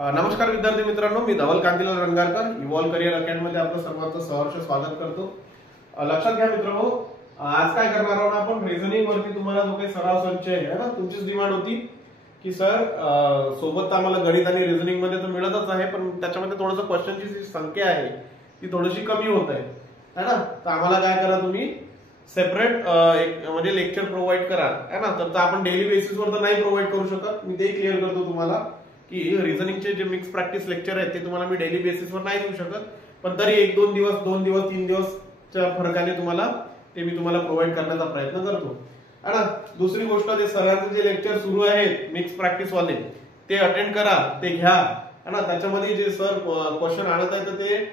नमस्कार विद्यार्थी मित्रांनो, मी धवल कांतीलाल रंगारकर इव्हॉल्व करिअर अकॅडमी मध्ये आपलं सर्वांचं सहर्ष स्वागत करतो। लक्षात घ्या मित्रांनो, आज काय करणार आहोत आपण रिझनिंग वरती तुम्हाला जो काही सराव संच आहे ना, तुमचीच डिमांड होती की सर सोबत आम्हाला गणित आणि रिझनिंग मध्ये तर मिळतच आहे, पण त्याच्यामध्ये थोडंसं क्वेश्चनची जी संख्या आहे ती थोडीशी कमी होत आहे ना। तर आम्हाला काय करा, तुम्ही सेपरेट एक म्हणजे लेक्चर प्रोव्हाइड करा है ना। तर आपण डेली बेसिसवर तर नाही प्रोव्हाइड करू शकत, मी ते क्लिअर करतो तुम्हाला की रिझनिंगचे जे मिक्स प्रॅक्टिस लेक्चर आहेत ते तुम्हाला मी डेली बेसिसवर नाही देऊ शकत, पण तरी 1-2 दिवस 2 दिवस 3 दिवसच्या फरकाने ते मी तुम्हाला प्रोव्हाइड करण्याचा प्रयत्न करतो है ना। दुसरी गोष्ट, ते सरांचे जे लेक्चर सुरू आहेत मिक्स प्रॅक्टिस वाले ते अटेंड करा, ते घ्या है ना। त्याच्यामध्ये जे सर क्वेश्चन आणत आहेत ते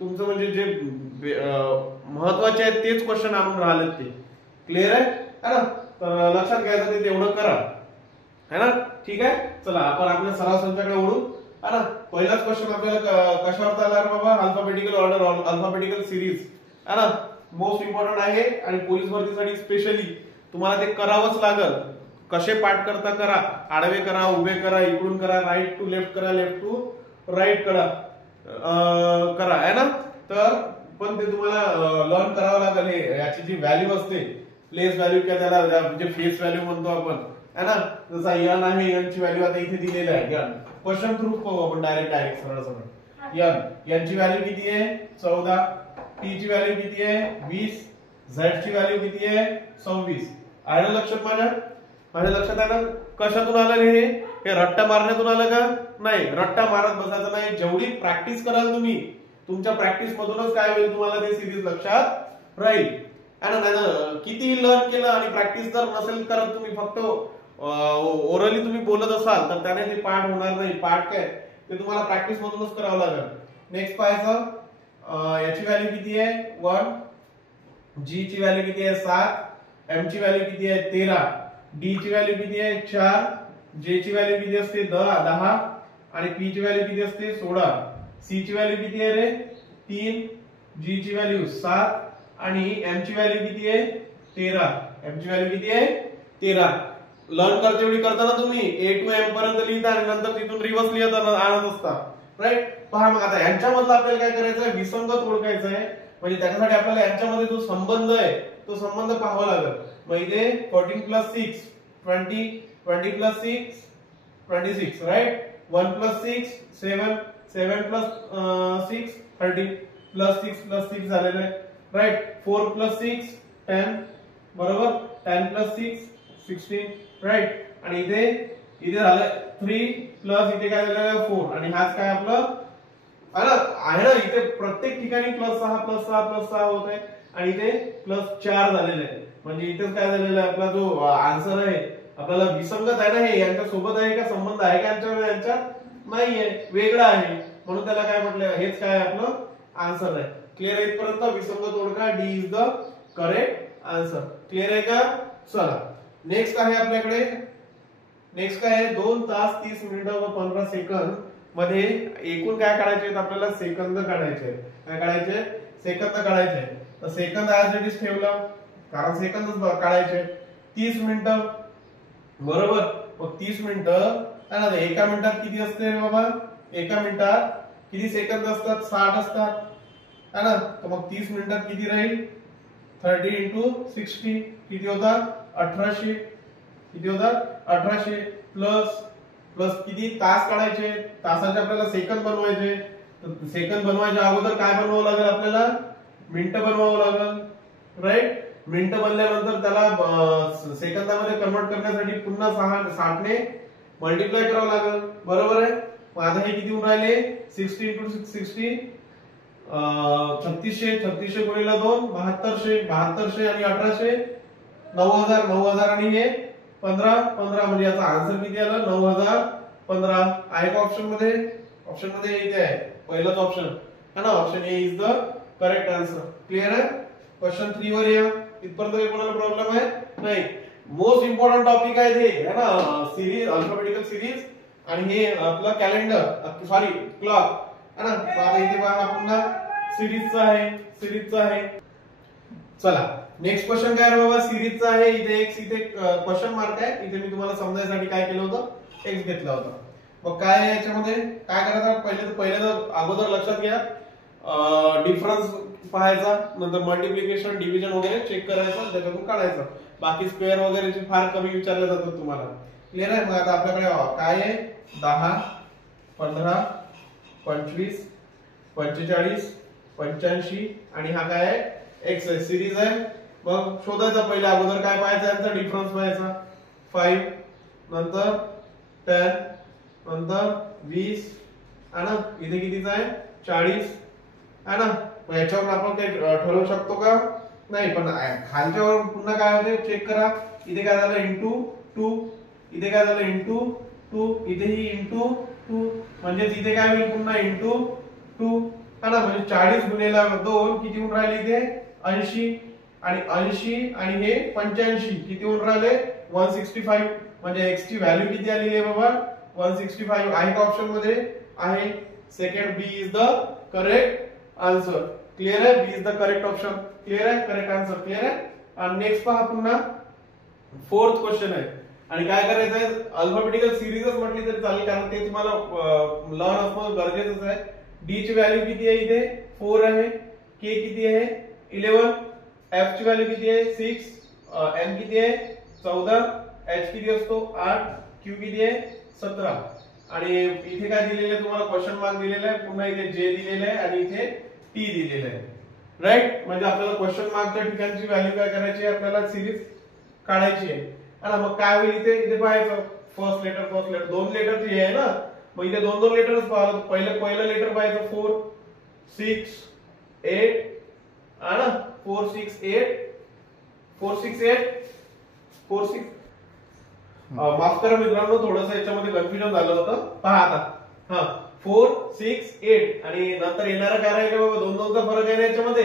तुमचं म्हणजे जे महत्वाचे आहेत तेच क्वेश्चन आणून राहिलेत, ते क्लिअर आहे ना। तर लक्षात घ्यायचं ते तेवढं करा है ना, ठीक आहे। चला आपण आपल्या सराव संचाकडे वळू है ना। पहिलाच क्वेश्चन आपल्याला कशावर चालणार बाबा, अल्फाबेटिकल ऑर्डर, अल्फाबेटिकल सिरीज है ना। मोस्ट इम्पॉर्टंट आहे आणि पोलीस भरतीसाठी स्पेशली तुम्हाला ते करावंच लागल। कसे पाठ करता करा, आडवे करा, उभे करा, इकडून करा, राईट टू लेफ्ट करा, लेफ्ट टू राईट करा है ना। तर पण ते तुम्हाला लर्न करावं लागेल। हे याची जी व्हॅल्यू असते, प्लेस व्हॅल्यू किंवा त्याला म्हणजे फेस व्हॅल्यू म्हणतो आपण है ना। जसा यन आहे, यन ची व्हॅल्यू आता इथे दिलेली आहे। यन क्वेश्चन थ्रू पाहू आपण डायरेक्ट सरळ सरळ। यन ची व्हॅल्यू किती आहे 14, टी ची व्हॅल्यू किती आहे 20, झेड ची व्हॅल्यू किती आहे 26। आहे ना लक्षात माझ्या लक्षात आहे ना। कशातून आलं हे रट्टा मारण्यातून आलं का? नाही, रट्टा मारत बसायचं नाही। जेवढी प्रॅक्टिस कराल तुम्ही, तुमच्या प्रॅक्टिस मधूनच काय होईल, तुम्हाला ते सिरीज लक्षात राहील है ना। किती लर्न केलं आणि प्रॅक्टिस जर नसेल करत, तुम्ही फक्त ओरली तुम्ही बोलत असाल तर त्याने ते पाठ होणार नाही। पाठ काय ते तुम्हाला प्रॅक्टिस मधूनच करावं लागेल। नेक्स्ट पाहायचं, याची व्हॅल्यू किती आहे 1, जी ची व्हॅल्यू किती आहे 7, एम ची व्हॅल्यू किती आहे 13, डी ची व्हॅल्यू किती आहे 4, जे ची व्हॅल्यू किती असते 10 आणि पी ची व्हॅल्यू किती असते 16, सी ची व्हॅल्यू किती आहे रे 3, जी ची व्हॅल्यू 7 आणि एम ची व्हॅल्यू किती आहे 13। एम ची व्हॅल्यू किती आहे 13। लर्न करते वेळी करताना तुम्ही ए टू एम पर्यंत लिहिता आणि नंतर तिथून रिव्हर्स लिहित आणत असता, राईट। पहा मग आता यांच्यामधलं आपल्याला काय करायचं आहे, विसंगत ओळखायचं आहे। म्हणजे त्याच्यासाठी आपल्याला यांच्यामध्ये जो संबंध आहे तो संबंध पाहावा लागेल। मग इथे 14 + 6 20, 20 + 6 26, राईट। 1 + 6 7, 7 + 6 13 + 6 झालेलं आहे, राईट। 4 + 6 10 बरोबर, 10 + 6 16, राईट। आणि इथे झालं 3 प्लस इथे काय झालेलं 4 आणि हाच काय आपलं आहे ना। इथे प्रत्येक ठिकाणी +6 +6 होत आहे आणि इथे +4 झालेलं आहे। म्हणजे इथेच काय झालेलं आहे, आपला जो आन्सर आहे आपल्याला विसंगत आहे ना। हे यांच्या सोबत आहे का, संबंध आहे का यांच्यात नाहीये, वेगळा आहे, म्हणून त्याला काय म्हटलं, हेच काय आपलं आन्सर आहे। क्लिअर आहे इथपर्यंत? विसंगत ओळखा, D is the correct answer. Clear आहे का? चला नेक्स्ट आहे आपल्याकडे, नेक्स्ट काय आहे 2 तास 30 मिनिटं व 15 सेकंद मध्ये एकूण काय काढायचे आहेत आपल्याला, सेकंद काढायचे आहेत। काय काढायचे? सेकंद काढायचे। तर सेकंद ऍज इट इज ठेवलं, कारण सेकंदच काढायचे। 30 मिनिटं बरोबर, मग 30 मिनिटं है ना। एका मिनिटात किती असते बाबा, एका मिनिटात किती सेकंद असतात 60 असतात है ना। तर मग 30 मिनिटात किती राहील 30 × 60 किती होतात 1800, किती होतात 1800 प्लस किती तास काढायचे, तासाचे आपल्याला सेकंद बनवायचे। तर सेकंद बनवायच्या अगोदर काय बनवावं लागेल आपल्याला, मिनिटं बनवावं लागेल, राईट। मिनिटं बनल्यानंतर त्याला सेकंदामध्ये कन्वर्ट करण्यासाठी पुन्हा 60 ने मल्टिप्लाय करावं लागेल, बरोबर आहे। मग आता हे किती होऊन राहिले 60 × 60 3600, 3600 गुणिले 2 7200, 7200 आणि 1800 9000 आणि हे 15 म्हणजे याचा आन्सर किती आला 9015। आहे का ऑप्शन मध्ये? ऑप्शन मध्ये इथे आहे पहिलाच ऑप्शन है ना। Option A is the correct answer. Clear आहे? क्वेश्चन 3 वर या, इथपर्यंत काही कोणाला प्रॉब्लेम आहे नाही। मोस्ट इम्पॉर्टंट टॉपिक आहे ते है ना, सिरीज, अल्फाबेटिकल सिरीज आणि हे आपलं कॅलेंडर सॉरी क्लॉक है ना। आता इथे पहा पुन्हा सिरीजचा आहे। चला नेक्स्ट क्वेश्चन काय रे बाबा, सिरीजचा आहे। इथे क्वेश्चन मार्क आहे, इथे मी तुम्हाला समजायसाठी काय केलं होतं, एक्स घेतला होता। मग काय आहे याच्यामध्ये काय करायचं पहिले तर अगोदर लक्षात घ्या डिफरन्स पाहायचा, नंतर मल्टिप्लिकेशन डिव्हिजन वगैरे चेक करायचं, त्याच्यातून काढायचं. बाकी स्क्वेअर वगैरेचे फार कमी विचारले जातात तुम्हाला. क्लिअर आहे. मग आता आपल्याकडे काय आहे 10 15 25 45 85 आणि हा काय आहे एक्स आहे, सिरीज आहे. मग शोधायचा पहिले अगोदर काय पाहायचं यांचा डिफरन्स पाहायचा 5 नंतर 10 नंतर 20 है ना. इथे कितीचा आहे 40 है ना. मग याच्यावर आपण काही ठरवू शकतो का नाही, पण खालच्यावर पुन्हा काय होते चेक करा. इथे काय झालं इंटू 2, इथे काय झालं इंटू 2, इथेही इंटू 2, म्हणजे इथे काय होईल पुन्हा इंटू 2 है ना. म्हणजे 40 गुणिले 2 किती होऊन राहिले इथे 80 आणि 80 आणि हे 85 किती होऊन राहिले 165. म्हणजे x ची व्हॅल्यू किती आलेली आहे बाबा 165 आहे का ऑप्शन मध्ये आहे. Second B is the correct answer. Clear आहे. B is the correct option. Clear आहे. करेक्ट आन्सर क्लियर आहे. आणि नेक्स्ट पहा पुन्हा फोर्थ क्वेश्चन आहे. आणि काय करायचं आहे अल्फाबेटिकल सिरीजच म्हटली तरी चालेल, कारण ते तुम्हाला लर्न असणं गरजेचंच आहे. डी ची व्हॅल्यू किती आहे इथे 4 आहे, के किती आहे 11, एफ ची व्हॅल्यू किती आहे 6, एन किती आहे 14, एच किती असतो 8, क्यू किती आहे 17. आणि इथे काय दिलेलं आहे तुम्हाला क्वेश्चन मार्क दिलेला आहे, पुन्हा इथे जे दिलेलं आहे आणि इथे टी दिलेलं आहे. राईट. म्हणजे आपल्याला क्वेश्चन मार्कच्या ठिकाणची व्हॅल्यू काय करायची आहे आपल्याला सिरीज काढायची आहे. आणि मग काय होईल इथे पाहायचं फर्स्ट लेटर 2 लेटरची आहे ना. मग इथे 2 लेटरच पाहायचं. पहिलं लेटर पाहायचं 4 6 8 है ना. 4 6 8 4 6 8 4 6. माफ करा मित्रांनो थोडंसं याच्यामध्ये कन्फ्युजन झालं होतं. पहा आता 4 6 8 आणि नंतर येणारा काय राहिलं बाबा 2 चा फरक आहे ना याच्यामध्ये.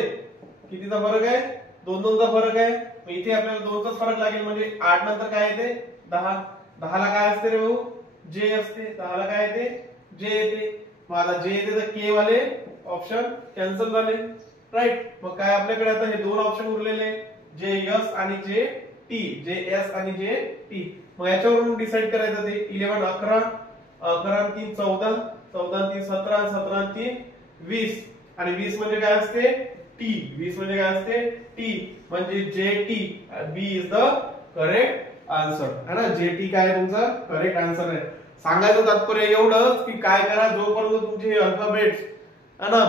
कितीचा फरक आहे 2 चा फरक आहे. मग इथे आपल्याला 2 चाच फरक लागेल. म्हणजे 8 नंतर काय येते 10. 10 ला काय असते रे भाऊ जे असते. 10 ला काय येते जे येते. मग आता जे येते तर के वाले ऑप्शन कॅन्सल झाले. राईट. मग काय आपल्याकडे आता हे 2 ऑप्शन उरलेले जे एस आणि जे टी. जे एस आणि जे टी. मग याच्यावरून डिसाइड करायचं ते 11 11 11 3 14 14 3 17 17 3 20 आणि 20 म्हणजे काय असते टी. 20 म्हणजे काय असते टी. म्हणजे जे T B is the correct answer है ना. जे टी काय तुमचा करेक्ट आन्सर आहे. सांगायचं तात्पर्य एवढंच की काय करा जोपर्यंत तुमचे अल्फाबेट्स है ना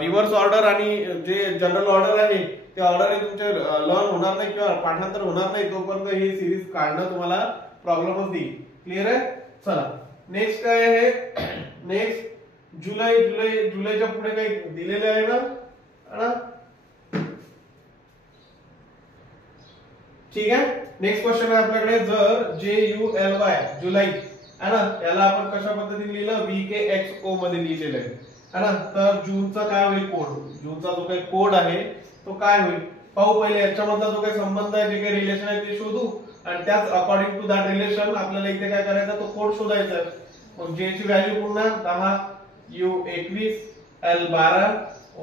रिव्हर्स ऑर्डर आणि जे जनरल ऑर्डर आहे ते ऑर्डर तुमचे लर्न होणार नाही किंवा पाठांतर होणार नाही तोपर्यंत ही सिरीज काढणं तुम्हाला प्रॉब्लेमच देईल. क्लिअर आहे. चला नेक्स्ट काय आहे नेक्स्ट जुलैच्या पुढे काही दिलेले आहे ना. ठीक आहे. नेक्स्ट क्वेश्चन आहे आपल्याकडे जर JULY जुलै है ना याला आपण कशा पद्धतीने लिहिलं VKXO मध्ये लिहिलेलं आहे ना. तर जूनचा काय होईल कोड. जूनचा जो काही कोड आहे तो काय होईल पाहू. पहिले याच्यामधला जो काही संबंध आहे जे काही रिलेशन आहे ते शोधू आणि त्याच अकॉर्डिंग टू दॅट रिलेशन आपल्याला इथे काय करायचं तो कोड शोधायचा आहे. मग जे ची व्हॅल्यू पुन्हा 10 U 21 L 12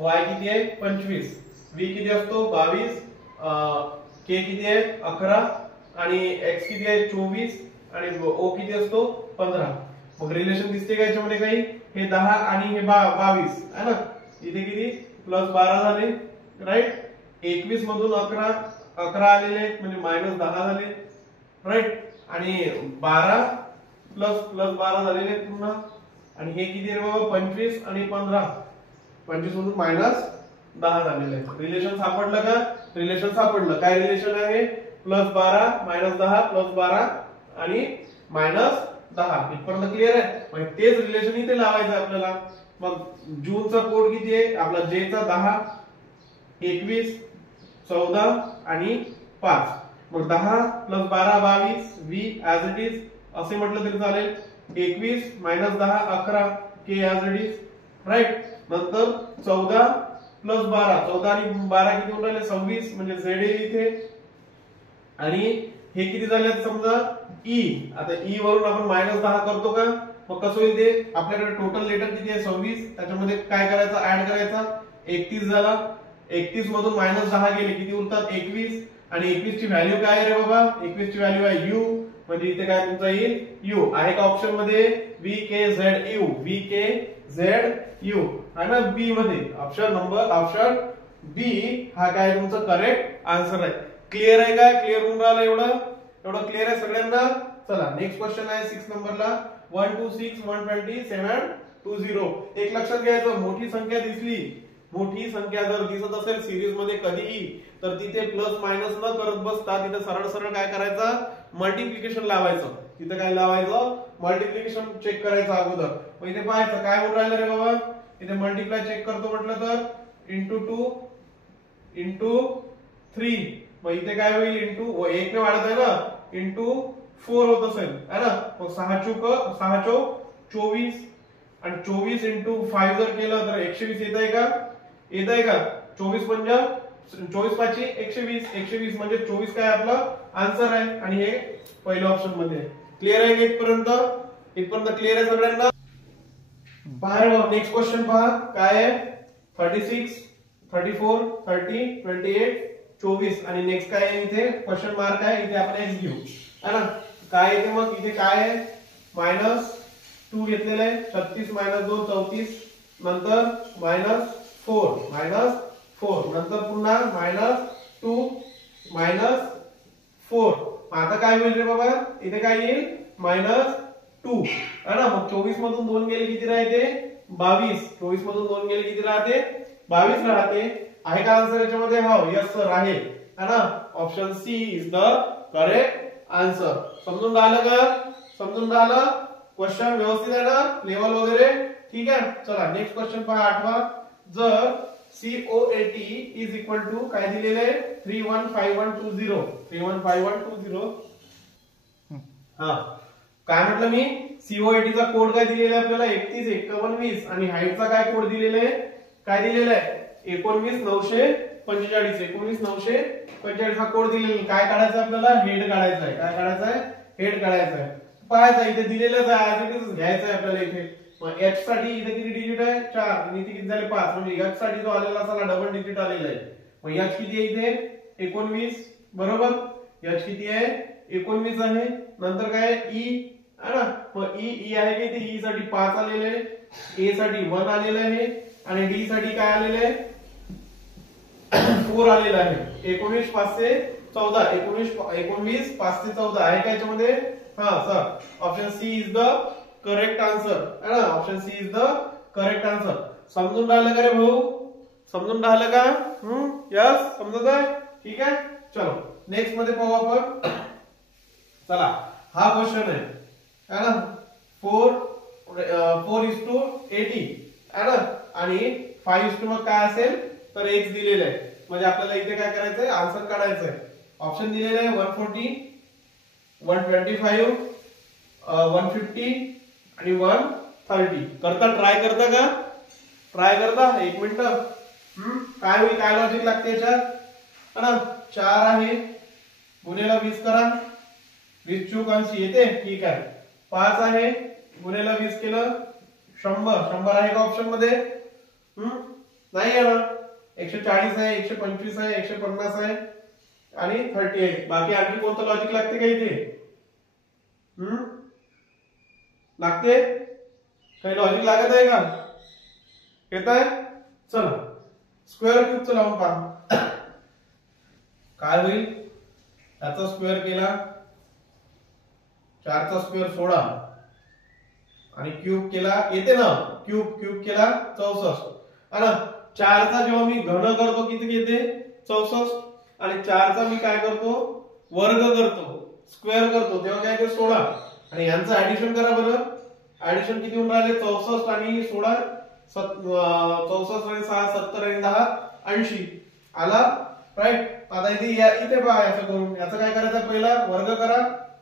Y किती आहे 25 V किती असतो 22 K किती आहे 11 आणि X किती आहे 24 आणि O किती असतो 15. मग रिलेशन दिसते का याच्यामध्ये काही हे 10 आणि हे 22 है ना. इथे किती प्लस 12 झाले. राईट. 21 मधून 11 आलेले म्हणजे मायनस 10 झाले. राईट. आणि 12 प्लस 12 झालेले पुन्हा. आणि हे किती रे बाबा 25 आणि 15 25 मधून मायनस 10 झालेले. रिलेशन सापडलं का. रिलेशन सापडलं. काय रिलेशन आहे प्लस 12 मायनस 10 प्लस 12 आणि मायनस 10. इथपर्यंत क्लिअर आहे. मग तेच रिलेशन इथे लावायचं आपल्याला. मग जूनचा कोड किती आहे आपला जे चा 10 21 14 आणि 5. मग 10 plus 12 22 V as it is असे म्हटलं तरी चालेल. 21 minus 10 11 K as it is. Right. नंतर 14 प्लस 12 14 आणि 12 किती होऊन राहिले 26 म्हणजे Z येईल इथे. आणि हे किती झाले समजा E. आता E वरून आपण मायनस 10 करतो का. मग कसं होईल ते आपल्याकडे टोटल लेटर किती आहे 26. त्याच्यामध्ये काय करायचं ऍड करायचा 31 झाला. 31 मधून मायनस 10 गेले किती उरतात 21 आणि 21 ची व्हॅल्यू काय आहे रे बाबा 21 ची व्हॅल्यू आहे U म्हणजे इथे काय तुमचा येईल यू आहे का ऑप्शन मध्ये VKZU VKZU आहे ना बी मध्ये ऑप्शन बी हा काय तुमचा करेक्ट आन्सर आहे. क्लिअर आहे का? क्लिअर होऊन राहिलं एवढं क्लिअर आहे सगळ्यांना. चला नेक्स्ट क्वेश्चन आहे 6 नंबरला 1 2 6 120 7 2 0. एक लक्षात घ्यायचं मोठी संख्या दिसली मोठी संख्या जर दिसत असेल सिरीज मध्ये कधीही तर तिथे प्लस मायनस न करत बसता तिथे सरळ सरळ काय करायचं मल्टिप्लिकेशन लावायचं. तिथे काय लावायचं मल्टिप्लिकेशन चेक करायचं अगोदर. मग इथे पाहायचं काय होऊन राहिलं रे बाबा. इथे मल्टिप्लाय चेक करतो म्हटलं तर इंटू 2 इंटू 3. मग इथे काय होईल इंटू 1 ने वाढत आहे ना इंटू 4 होत असेल है ना. मग 6 चौक 24 आणि 24 इंटू 5 जर केलं तर 120 येत आहे का 24 म्हणजे 24 पाची 120 म्हणजे 24 काय आपला आन्सर आहे. आणि हे पहिल्या ऑप्शन मध्ये क्लिअर आहे इथपर्यंत क्लिअर आहे सगळ्यांना. बाहेर नेक्स्ट क्वेश्चन पहा काय आहे 36 34 30 28 24 आणि नेक्स्ट काय आहे इथे क्वेश्चन मार्क आहे. इथे आपण एक्स घेऊ है ना. काय येते मग इथे काय आहे -2 घेतलेलं आहे 36 - 2 34 नंतर -4 नंतर पुन्हा -2 -4. आता काय होईल रे बाबा इथे काय येईल -2 है ना. मग 24 मधून 2 गेले किती राहते 22. 24 मधून 2 गेले किती राहते 22 राहते. आहे का आन्सर याच्यामध्ये? हो यस सर आहे है ना. Option C is the correct answer. समजून राहिलं क्वेश्चन व्यवस्थित आहे ना लेवल वगैरे ठीक आहे. चला नेक्स्ट क्वेश्चन पहा 8वा. जर COAT इज इक्वल टू काय दिलेले आहे 315120 315120. हा काय म्हटलं मी COAT चा कोड काय दिलेला आहे आपल्याला 31 51 20 आणि हाईटचा काय कोड दिलेला आहे काय दिलेला आहे 19945 19945 हा कोड दिलेला. काय काढायचं आपल्याला हेड काढायचा आहे. काय काढायचं आहे हेड काढायचं आहे. पाहायचं इथे दिलेलंच आहे घ्यायचं आहे आपल्याला इथे. मग h साठी इथे किती डिजिट आहे 4 आणि इथे किती झाले 5 म्हणजे h साठी जो आलेला असा डबल डिजिट आलेला आहे. मग h किती आहे इथे 19 बरोबर. h किती आहे 19 आहे. नंतर काय e है ना. मग e आहे की इथे e साठी 5 आलेले आहे a साठी 1 आलेलं आहे आणि d साठी काय आलेलं आहे 4 आलेलं आहे. 19 5 से 14 19 5 से 14 आहे का याच्यामध्ये? हा sir option C is the correct answer है ना. Option C is the correct answer. समजून राहिलं का रे भाऊ? समजून राहिलं का? यस समजत आहे ठीक आहे. चलो नेक्स्ट मध्ये पाहू आपण. चला हा क्वेश्चन आहे ना 4:80 है ना आणि 5 मग काय असेल तर x दिलेलं आहे. म्हणजे आपल्याला इथे काय करायचंय आन्सर काढायचं आहे. ऑप्शन दिलेले आहे 140 125 150 आणि 130. ट्राय करता 1 मिनिट. काय होईल काय लॉजिक लागते याच्यात है ना. 4 आहे गुणेला 20 करा 20 चूक अंशी येते ठीक आहे. 5 आहे गुणेला 20 केलं 100 आहे का ऑप्शन मध्ये नाही आहे ना. 140 आहे 125 आहे 150 आहे आणि 38. बाकी आणखी कोणतं लॉजिक लागते का इथे लागते काही लॉजिक लागत आहे का येत आहे. चला स्क्वेअर क्यूबचं लावून पहा काय होईल. त्याचा स्क्वेअर केला 4 चा स्क्वेअर 16 आणि क्यूब केला येते ना क्यूब केला 64 है ना. 4 चा जेव्हा मी घन करतो किती येते 64 आणि 4 चा मी काय करतो वर्ग करतो स्क्वेअर करतो तेव्हा काय येते 16 आणि यांचं ऍडिशन करा बरं. ऍडिशन किती होऊन राहिले 64 आणि 16 64 आणि 6 70 आणि 10 80 आला राईट. आता इथे पहा याचं करून याचं काय करायचं पहिला वर्ग करा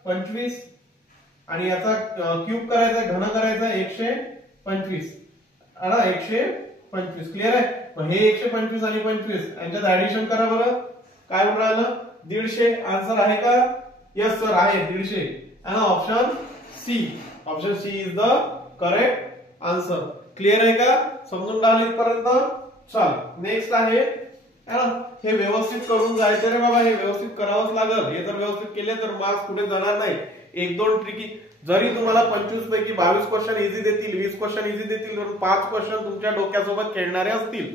25 आणि याचा क्यूब करायचा घन करायचा 125 है ना 125 क्लिअर आहे. मग हे 125 आणि 25 यांच्यात ऍडिशन करा बरं काय होऊन राहिलं 150. आन्सर आहे का? यस सर आहे 150 है ना. Option C is the correct answer. Clear आहे का? समजून राहिले इथपर्यंत. चल नेक्स्ट आहे है ना. हे व्यवस्थित करून जायचं रे बाबा. हे व्यवस्थित करावंच लागल. हे जर व्यवस्थित केले तर मार्क्स कुठे जाणार नाही. एक दोन ट्रिकी, जरी तुम्हाला 25 पैकी 22 क्वेश्चन इझी देतील, 20 क्वेश्चन इझी देतील, तर 5 क्वेश्चन तुमच्या डोक्यासोबत खेळणारे असतील,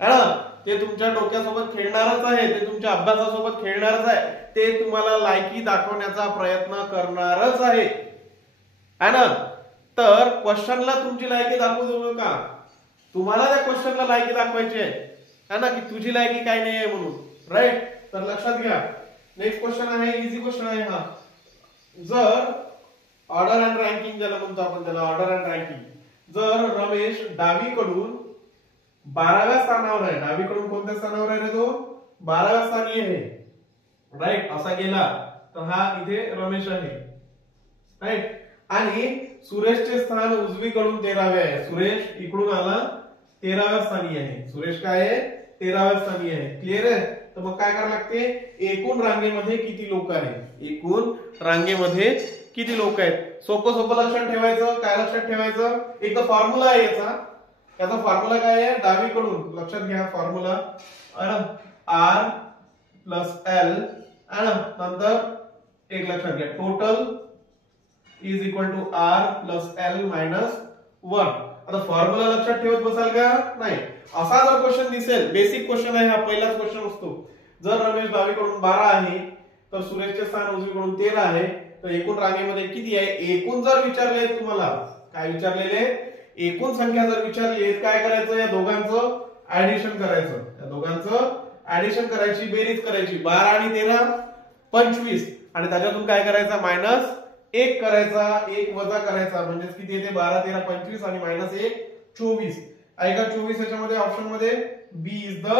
है ना, ते तुमच्या डोक्यासोबत खेळणारच आहे, ते तुमच्या अभ्यासासोबत खेळणारच आहे, ते तुम्हाला लायकी दाखवण्याचा प्रयत्न करणारच आहे ना. तर क्वेश्चनला तुमची लायकी दाखवू देऊ नका, तुम्हाला त्या क्वेश्चनला लायकी दाखवायची आहे ना, की तुझी लायकी काय नाही आहे म्हणून, राईट. तर लक्षात घ्या. नेक्स्ट क्वेश्चन आहे, इझी क्वेश्चन आहे हा. जर ऑर्डर अँड रँकिंग ज्याला म्हणतो आपण, त्याला ऑर्डर अँड रँकिंग, जर रमेश डावीकडून 12व्या स्थानावर आहे, डावीकडून कोणत्या स्थानावर आहे रे तो, 12व्या स्थानी आहे, राईट, असा गेला तर हा इथे रमेश आहे, राईट. आणि सुरेशचे स्थान उजवीकडून 13वे आहे, सुरेश इकडून आला 13व्या स्थानी आहे, सुरेश काय आहे 13व्या स्थानी आहे. क्लिअर आहे. तर मग काय करावं लागते, एकूण रांगेमध्ये किती लोक आहेत, एकूण रांगेमध्ये किती लोक आहेत. सोपं सोपं लक्षात ठेवायचं. काय लक्षात ठेवायचं, एक तर फॉर्म्युला आहे याचा फॉर्म्युला काय आहे, डावीकडून लक्षात घ्या फॉर्म्युला, आर प्लस एल, नंतर एक लक्षात घ्या, total is equal to R plus L minus 1. आता फॉर्म्युला लक्षात ठेवत बसाल का नाही. असा जर क्वेश्चन दिसेल, बेसिक क्वेश्चन आहे हा, पहिलाच क्वेश्चन असतो. जर रमेश डावीकडून 12 आहे तर सुरेशचे स्थान उजवीकडून 13 आहे, तर एकूण रांगेमध्ये किती आहे. एकूण जर विचारले तुम्हाला, काय विचारलेले, एकूण संख्या जर विचारली, काय करायचं, या दोघांचं ऍडिशन करायचं, या दोघांचं ऍडिशन करायची, बेरीज करायची. 12 आणि 13 25, आणि त्याच्यातून काय करायचं, मायनस 1 करायचा, 1 वजा करायचा, म्हणजे किती येते, 12 13 25 आणि मायनस 1 24 आहे का. 24 याच्यामध्ये ऑप्शन मध्ये B is the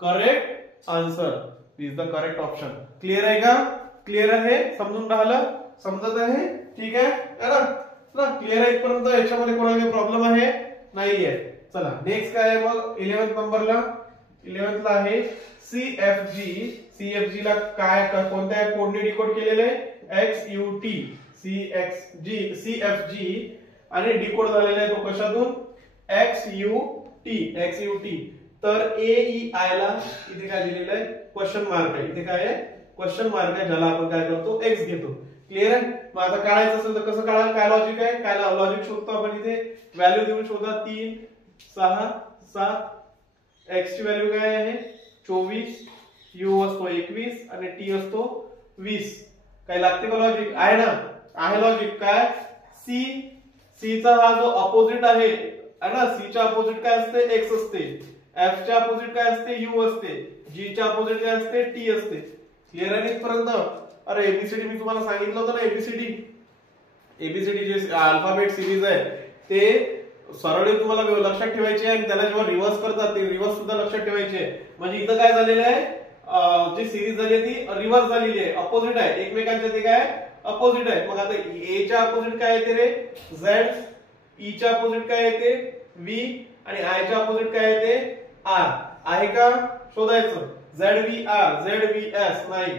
correct answer, B is the correct option. Clear आहे का, क्लिअर आहे, समजून राहिलं, समजत आहे, ठीक आहे ना, क्लिअर आहे इथपर्यंत. याच्यामध्ये कोणाला काही प्रॉब्लेम आहे नाहीये. चला नेक्स्ट काय आहे मग, 11th नंबरला, 11th ला आहे सीएफजी. सीएफजी ला काय कोणत्या कोडने डिकोड केलेले, XUT, सीएफजी, आणि डिकोड झालेला आहे तो कशातून, XUT. तर AEI ला इथे काय दिलेलं आहे, क्वेश्चन मार्क आहे, इथे काय आहे, क्वेश्चन मार्क आहे, ज्याला आपण काय करतो, X घेतो. क्लिअर आहे. मग आता काढायचं असेल तर कसं काढाल, काय लॉजिक आहे, काय लॉजिक शोधतो आपण, इथे व्हॅल्यू देऊन शोधा. 3 6 7, X ची व्हॅल्यू काय आहे 24, U असतो 21 आणि T असतो 20. काय लागते का लॉजिक, आहे ना, आहे लॉजिक. काय C चा हा जो अपोजिट आहे ना, C च्या अपोजिट काय असते, X असते. F च्या अपोजिट काय असते, U असते. G च्या अपोजिट काय असते, T असते. क्लिअर आहे इथपर्यंत. अरे एबीसीडी मी तुम्हाला सांगितलं होतं ना, एबीसीडी जे अल्फाबेट सिरीज आहे ते सरळ तुम्हाला लक्षात ठेवायचे आहे, आणि त्याला जेव्हा रिव्हर्स करतात ते रिव्हर्स सुद्धा लक्षात ठेवायचे. म्हणजे इथं काय झालेलं आहे, जी सिरीज झाली ती रिव्हर्स झालेली आहे, अपोजिट आहे एकमेकांच्या, ते काय अपोजिट आहे. मग आता ए च्या अपोजिट काय येते रे, झेड, ई च्या अपोजिट काय येते, व्ही, आणि आय च्या अपोजिट काय येते, आर. आहे का, शोधायचं. ZVR, ZVS नाही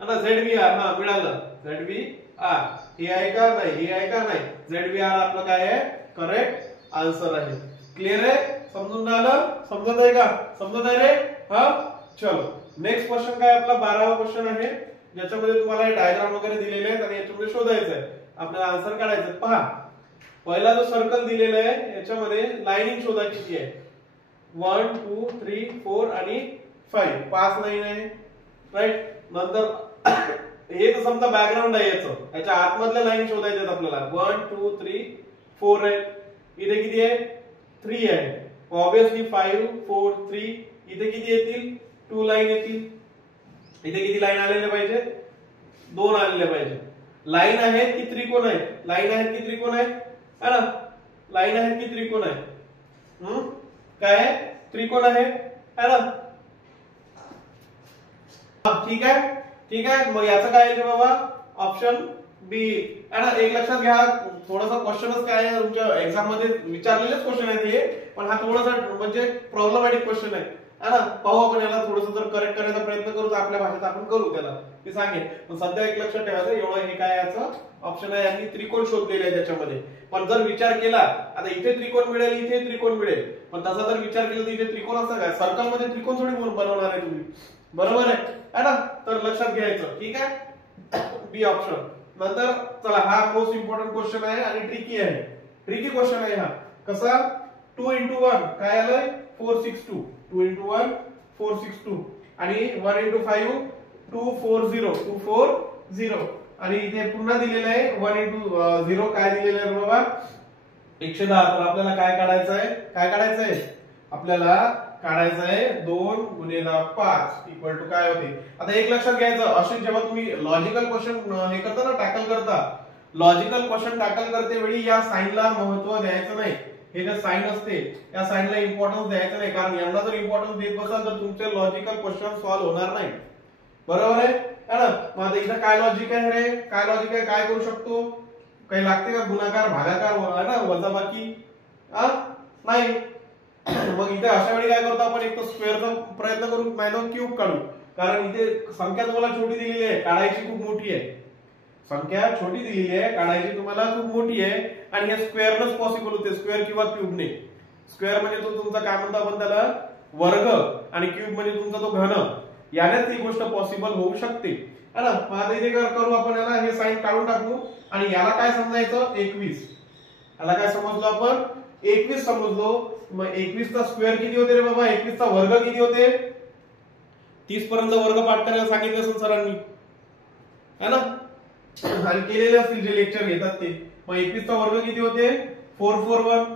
ना, ZVR, हा मिळालं, ZVR. हे आहे का नाही, हे आहे का नाही, ZVR आपलं काय आहे, करेक्ट आन्सर आहे. क्लिअर आहे, समजून राहिलं, समजत आहे का, समजत आहे रे, हा. चलो नेक्स्ट क्वेश्चन काय आपला 12वा क्वेश्चन आहे, ज्याच्यामध्ये तुम्हाला डायग्राम वगैरे दिलेले आहेत आणि याच्यामध्ये शोधायचं आहे, आपल्याला आन्सर काढायचं. पहा, पहिला जो सर्कल दिलेला आहे याच्यामध्ये लाईनिंग शोधायची आहे. 1 2 3 4 आणि 5, 5 लाईन आहे, राईट. नंतर हे तर समजा बॅकग्राऊंड आहे याच्या आतमधल्या लाईन शोधायच्या आहेत आपल्याला. 1 2 3 4 आहे, इथे किती आहे, 3 आहे. ऑब्वियसली 5 4 3, इथे किती येतील, 2 लाईन येतील. इथे किती लाईन आलेल्या पाहिजे, 2 आलेल्या पाहिजे. लाईन आहेत की त्रिकोण आहे, लाईन आहेत की त्रिकोण आहे, है ना, लाईन आहेत की त्रिकोण आहे, काय आहे, त्रिकोण आहे, है ना. ठीक आहे, ठीक आहे. मग याचं काय आहे बाबा, ऑप्शन बी, है ना. एक लक्षात घ्या, थोडासा क्वेश्चनच काय आहे, तुमच्या एक्झाम मध्ये विचारलेलेच क्वेश्चन आहेत हे, पण हा थोडासा म्हणजे प्रॉब्लेमॅटिक क्वेश्चन आहे, है ना. पाहू आपण याला थोडंसं जर करेक्ट करायचा प्रयत्न करू, तर आपल्या भाषेत आपण करू त्याला, मी सांगेन. पण सध्या एक लक्षात ठेवायचं एवढं, हे काय याचं ऑप्शन आहे, यांनी त्रिकोण शोधलेले आहे त्याच्यामध्ये. पण जर विचार केला, आता इथे त्रिकोण मिळेल, इथे त्रिकोण मिळेल, पण तसा जर विचार केला तर इथे त्रिकोण असतं काय, सर्कल मध्ये त्रिकोण थोडी बनवणार आहे तुम्ही, बरोबर आहे ना. तर लक्षात घ्यायचं, ठीक आहे, बी ऑप्शन. नंतर चला हा मोस्ट इम्पॉर्टंट क्वेश्चन आहे आणि ट्रिकी आहे. ट्रिकी क्वेश्चन आहे हा. कसा 2 into 1 काय आलंय 462. 2 into 1 462 आणि 1 into 5 240 आणि इथे पुन्हा दिलेलं आहे 1 into 0 काय दिलेलं आहे बाबा 110. तर आपल्याला काय काढायचं आहे आपल्याला काढायचं आहे 2 गुणिले 5 इक्वल टू काय होते. आता एक लक्षात घ्यायचं असे जेव्हा तुम्ही लॉजिकल क्वेश्चन हे करता ना टॅकल करता लॉजिकल क्वेश्चन टॅकल करते वेळी या साइनला महत्त्व द्यायचं नाही. हे जे साइन असते या साइनला इम्पॉर्टन्स द्यायचं नाही कारण यांना जर इम्पॉर्टन्स देत बसाल तर तुमचे लॉजिकल क्वेश्चन सॉल्व्ह होणार नाही. बरोबर आहे ना. मग आता इथं काय लॉजिक आहे रे काय लॉजिक आहे काय करू शकतो काही लागते का गुणाकार भागाकार ना वजाबाकी नाही. मग इथे अशा वेळी काय करतो आपण एक तर स्क्वेअरचा प्रयत्न करू नाही तर क्यूब काढू कारण इथे संख्या तुम्हाला छोटी दिलेली आहे काढायची खूप मोठी आहे. संख्या छोटी दिलेली आहे काढायची तुम्हाला खूप मोठी आहे आणि हे स्क्वेअरनच पॉसिबल होते स्क्वेअर किंवा क्यूबने. स्क्वेअर म्हणजे तो तुमचा काय म्हणतो आपण त्याला वर्ग आणि क्यूब म्हणजे तुमचा तो घन यानेच ही गोष्ट पॉसिबल होऊ शकते है ना. मग आता इथे करू आपण याला हे साइन काढून टाकू आणि याला काय समजायचं 21. याला काय समजलो आपण 21 समजलो. मग 21 चा स्क्वेअर किती होते रे बाबा 21 चा वर्ग किती होते 30 पर्यंत वर्ग पाठ करायला सांगितलं असेल सरांनी है ना आणि केलेले असतील जे लेक्चर घेतात ते. मग 21 चा वर्ग किती होते 441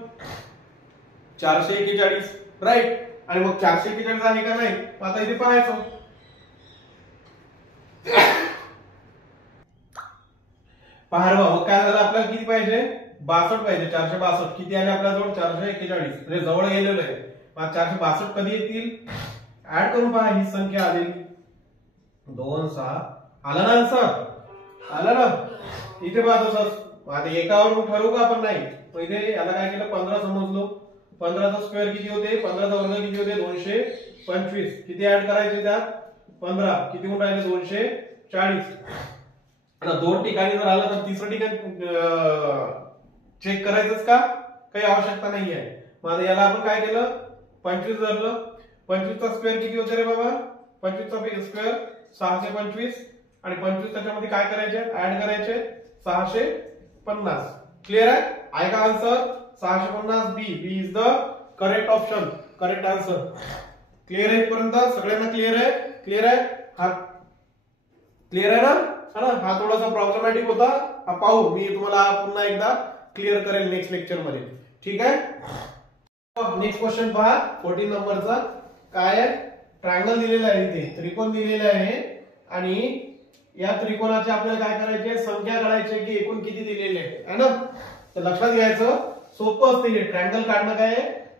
441 राईट. आणि मग 441 आहे का नाही आता इथे पाहायचं पहा मग काय झालं आपल्याला किती पाहिजे 62 पाहिजे 462 किती आले आपल्याजवळ 441 म्हणजे जवळ गेलेलो आहे. मग 462 कधी येतील ऍड करून पहा ही संख्या आलेली 2 6 आला ना आन्सर आला ना. इथे पहा तसंच आता एकावरून ठरवू का आपण नाही. इथे याला काय केलं 15 समजलो 15 चा स्क्वेअर किती होते 15 चा वर्ग किती होते 225 किती ऍड करायचे त्यात 15 किती होऊन राहिले 240. आता दोन ठिकाणी जर आलं तर तिसरं ठिकाण चेक करायचंच का काही आवश्यकता नाही आहे. मग आता याला आपण काय केलं 25 धरलं 25 चा स्क्वेअर किती होते रे बाबा 25 चा स्क्वेअर 625 आणि 25 त्याच्यामध्ये काय करायचे ऍड करायचे 650. क्लिअर आहे का answer 650 B is the correct option correct answer. Clear आहे इथपर्यंत सगळ्यांना क्लिअर आहे हा क्लिअर आहे ना हा थोडासा प्रॉब्लेमॅटिक होता हा पाहू मी तुम्हाला पुन्हा एकदा क्लिअर करेल नेक्स्ट लेक्चर मध्ये. ठीक आहे. नेक्स्ट क्वेश्चन पहा 14 नंबरचा काय आहे ट्रायंगल दिलेला आहे इथे त्रिकोण दिलेला आहे आणि या त्रिकोणाचे आपल्याला काय करायचे संख्या काढायची की एकूण किती दिलेले आहे ना. तर लक्षात घ्यायचं सोपं असते हे ट्रायंगल काढणं काय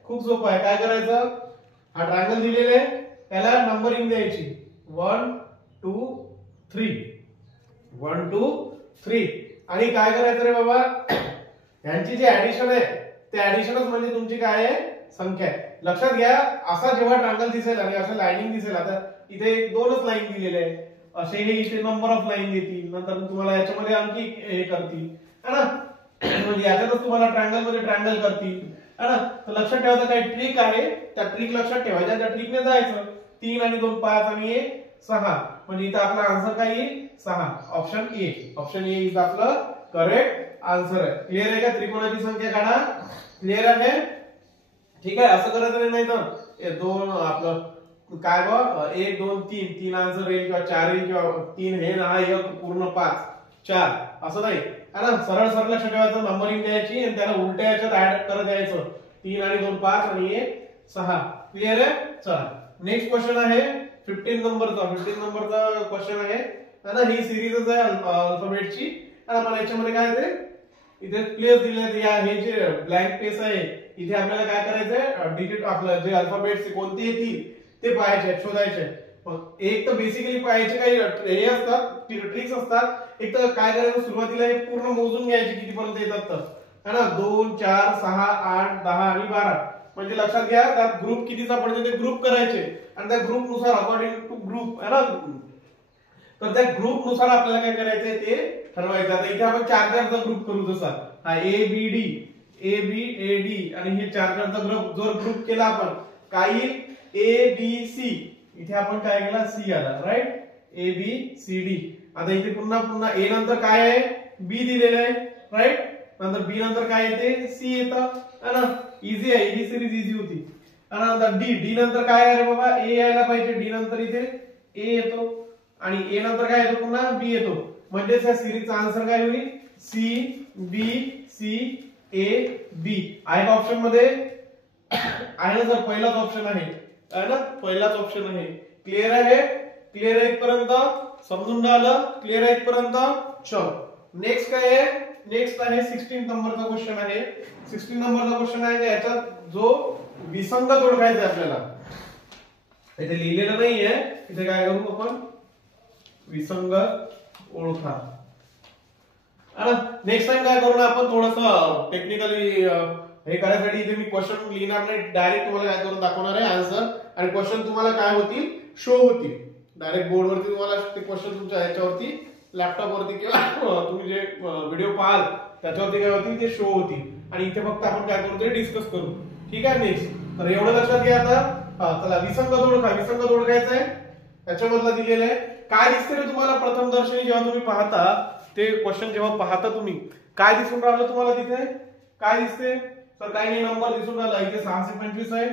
खूप सोपं आहे. काय करायचं हा ट्रायंगल दिलेला आहे त्याला नंबरिंग द्यायची 1 2 3 1 2 3 आणि काय करायचं रे बाबा यांची जी ऍडिशन आहे ते ऍडिशनच म्हणजे तुमची काय आहे संख्या आहे. लक्षात घ्या असा जेव्हा ट्रायंगल दिसेल आणि असं लाईनिंग दिसेल आता इथे दोनच लाईन दिलेले आहे असे हे इथे नंबर ऑफ लाईन देतील नंतर तुम्हाला याच्यामध्ये आणखी हे करतील है ना म्हणजे याच्यातच तुम्हाला ट्रायंगल मध्ये ट्रायंगल करतील है ना. तर लक्षात ठेवायचं काही ट्रिक आहे त्या ट्रिक लक्षात ठेवायच्या त्या ट्रिकने जायचं 3 आणि 2 5 आणि 1 6 म्हणजे इथं आपला आन्सर काय येईल 6 ऑप्शन ए इज आपलं करेक्ट आन्सर आहे. क्लिअर आहे का त्रिकोणाची संख्या काढा क्लिअर आहे ठीक आहे. असं करायचं नाही तर दोन आपलं काय बा 1 2 3 3 आन्सर येईल किंवा 4 येईल किंवा 3 हे ना एक पूर्ण 5 4 असं नाही है ना. सरळ सरळ लक्ष ठेवायचं नंबरिंग द्यायची आणि त्याला उलट्या याच्यात ऍड करत द्यायचं 3 आणि 2 5 आणि 1 6. क्लिअर आहे. चला नेक्स्ट क्वेश्चन आहे 15 नंबरचा क्वेश्चन आहे ना. ही सिरीजच आहे अल्फाबेटची आणि आपण याच्यामध्ये काय ते इथे प्लेस दिले हे जे ब्लँक स्पेस आहे इथे आपल्याला काय करायचंय डिजिट आपलं जे अल्फाबेट्स कोणते येतील ते पाहायचे शोधायचे. एक तर बेसिकली पाहायचे काही हे असतात ट्रिक्स असतात. एक तर काय करायचं सुरुवातीला हे पूर्ण मोजून घ्यायचे किती पर्यंत येतात तर है ना 2 4 6 8 10 आणि 12 म्हणजे लक्षात घ्या त्यात ग्रुप किती सापडते ते ग्रुप करायचे आणि त्या ग्रुप नुसार अकॉर्डिंग टू ग्रुप है ना तर त्या ग्रुप नुसार आपल्याला काय करायचंय ते ठरवायचं. आता इथे आपण 4 चा ग्रुप करू जसा हा ए बी डी आणि हे 4 ग्रुप जो ग्रुप केला आपण काय येईल ए बी सी इथे आपण काय केला सी आला right A B C D आता इथे पुन्हा पुन्हा ए नंतर काय आहे, बी दिलेलं आहे, राईट. नंतर बी नंतर काय येते, सी येतं, है ना. इझी आहे, ही सिरीज इझी होती. आणि नंतर डी, डी नंतर काय आहे रे बाबा, ए यायला पाहिजे. डी नंतर इथे ए येतो आणि ए नंतर काय येतो, पुन्हा बी येतो. म्हणजे या सिरीजचा आन्सर काय होईल, C B C A B. आहे का ऑप्शन मध्ये, आहे ना सर, पहिलाच ऑप्शन आहे ना, पहिलाच ऑप्शन आहे. क्लिअर आहे, क्लिअर आहे इथपर्यंत, समजून राहिलं, क्लिअर आहे इथपर्यंत. चल नेक्स्ट काय आहे, नेक्स्ट आहे 16 नंबरचा क्वेश्चन आहे. 16 नंबरचा क्वेश्चन आहे, याच्यात जो विसंगत ओळखायचा आपल्याला, इथे लिहिलेलं नाहीये. इथे काय करू आपण, विसंगत ओळखा. नेक्स्ट टाइम काय करू ना आपण, थोडस टेक्निकली हे करायसाठी इथे मी क्वेश्चन लिहिणार नाही, डायरेक्ट तुम्हाला काय करून दाखवणार आहे आन्सर. आणि क्वेश्चन तुम्हाला काय होतील, शो होतील डायरेक्ट बोर्डवरती. तुम्हाला ते क्वेश्चन तुमच्या ह्याच्यावरती लॅपटॉप वरती किंवा तुम्ही जे व्हिडिओ पाहाल त्याच्यावरती काय होतील, ते शो होतील. आणि इथे फक्त आपण काय करू, ते डिस्कस करू. ठीक आहे. नेक्स्ट तर एवढं लक्षात घ्या आता. चला विसंगत ओळखा, विसंगत ओळखायचं आहे. त्याच्यामधला दिलेलं आहे. काय दिसते रे तुम्हाला प्रथम दर्शनी जेव्हा तुम्ही पाहता, ते क्वेश्चन जेव्हा पाहता तुम्ही, काय दिसून राहिलं तुम्हाला तिथे, काय दिसते, तर काही नाही, नंबर दिसून राहिला. इथे 625 आहे,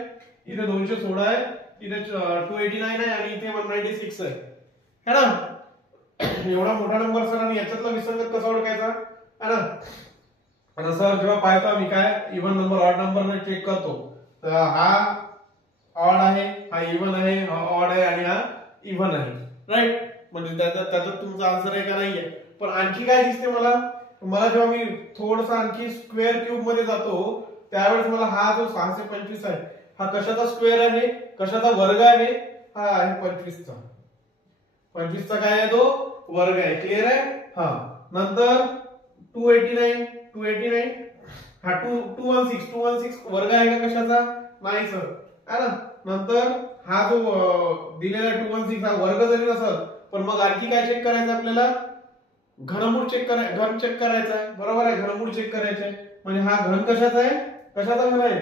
इथे 216 आहे, इथे 289 आहे आणि इथे 196 आहे, है ना. एवढा मोठा नंबर सर, आणि याच्यातला विसंगत कसा ओळखायचा, है ना. आणि सर जेव्हा पाहतो आम्ही काय, even number odd number check करतो, तर हा ऑड आहे, हा इव्हन आहे, हा ऑड आहे आणि हा इव्हन आहे, राईट. म्हणजे त्याच्यात तुमचा आन्सर आहे का नाहीये. पण आणखी काय दिसते मला जेव्हा मी थोडस आणखी स्क्वेअर क्यूब मध्ये जातो, त्यावेळेस मला हा जो 625 आहे, हा कशाचा स्क्वेअर आहे, कशाचा वर्ग आहे, हा आहे 25चा. 25चा काय आहे, तो वर्ग आहे. क्लिअर आहे. हा नंतर 289 हा 216 वर्ग आहे का कशाचा, नाही सर, है ना. नंतर हा जो दिलेला 216 हा वर्ग जरी नसत, पण मग आणखी काय चेक करायचं आपल्याला, घनमूळ चेक करायचं, घन चेक करायचं आहे, बरोबर आहे. घनमूळ चेक करायचं आहे. म्हणजे हा घन कशाचा आहे, कशाचा घन आहे,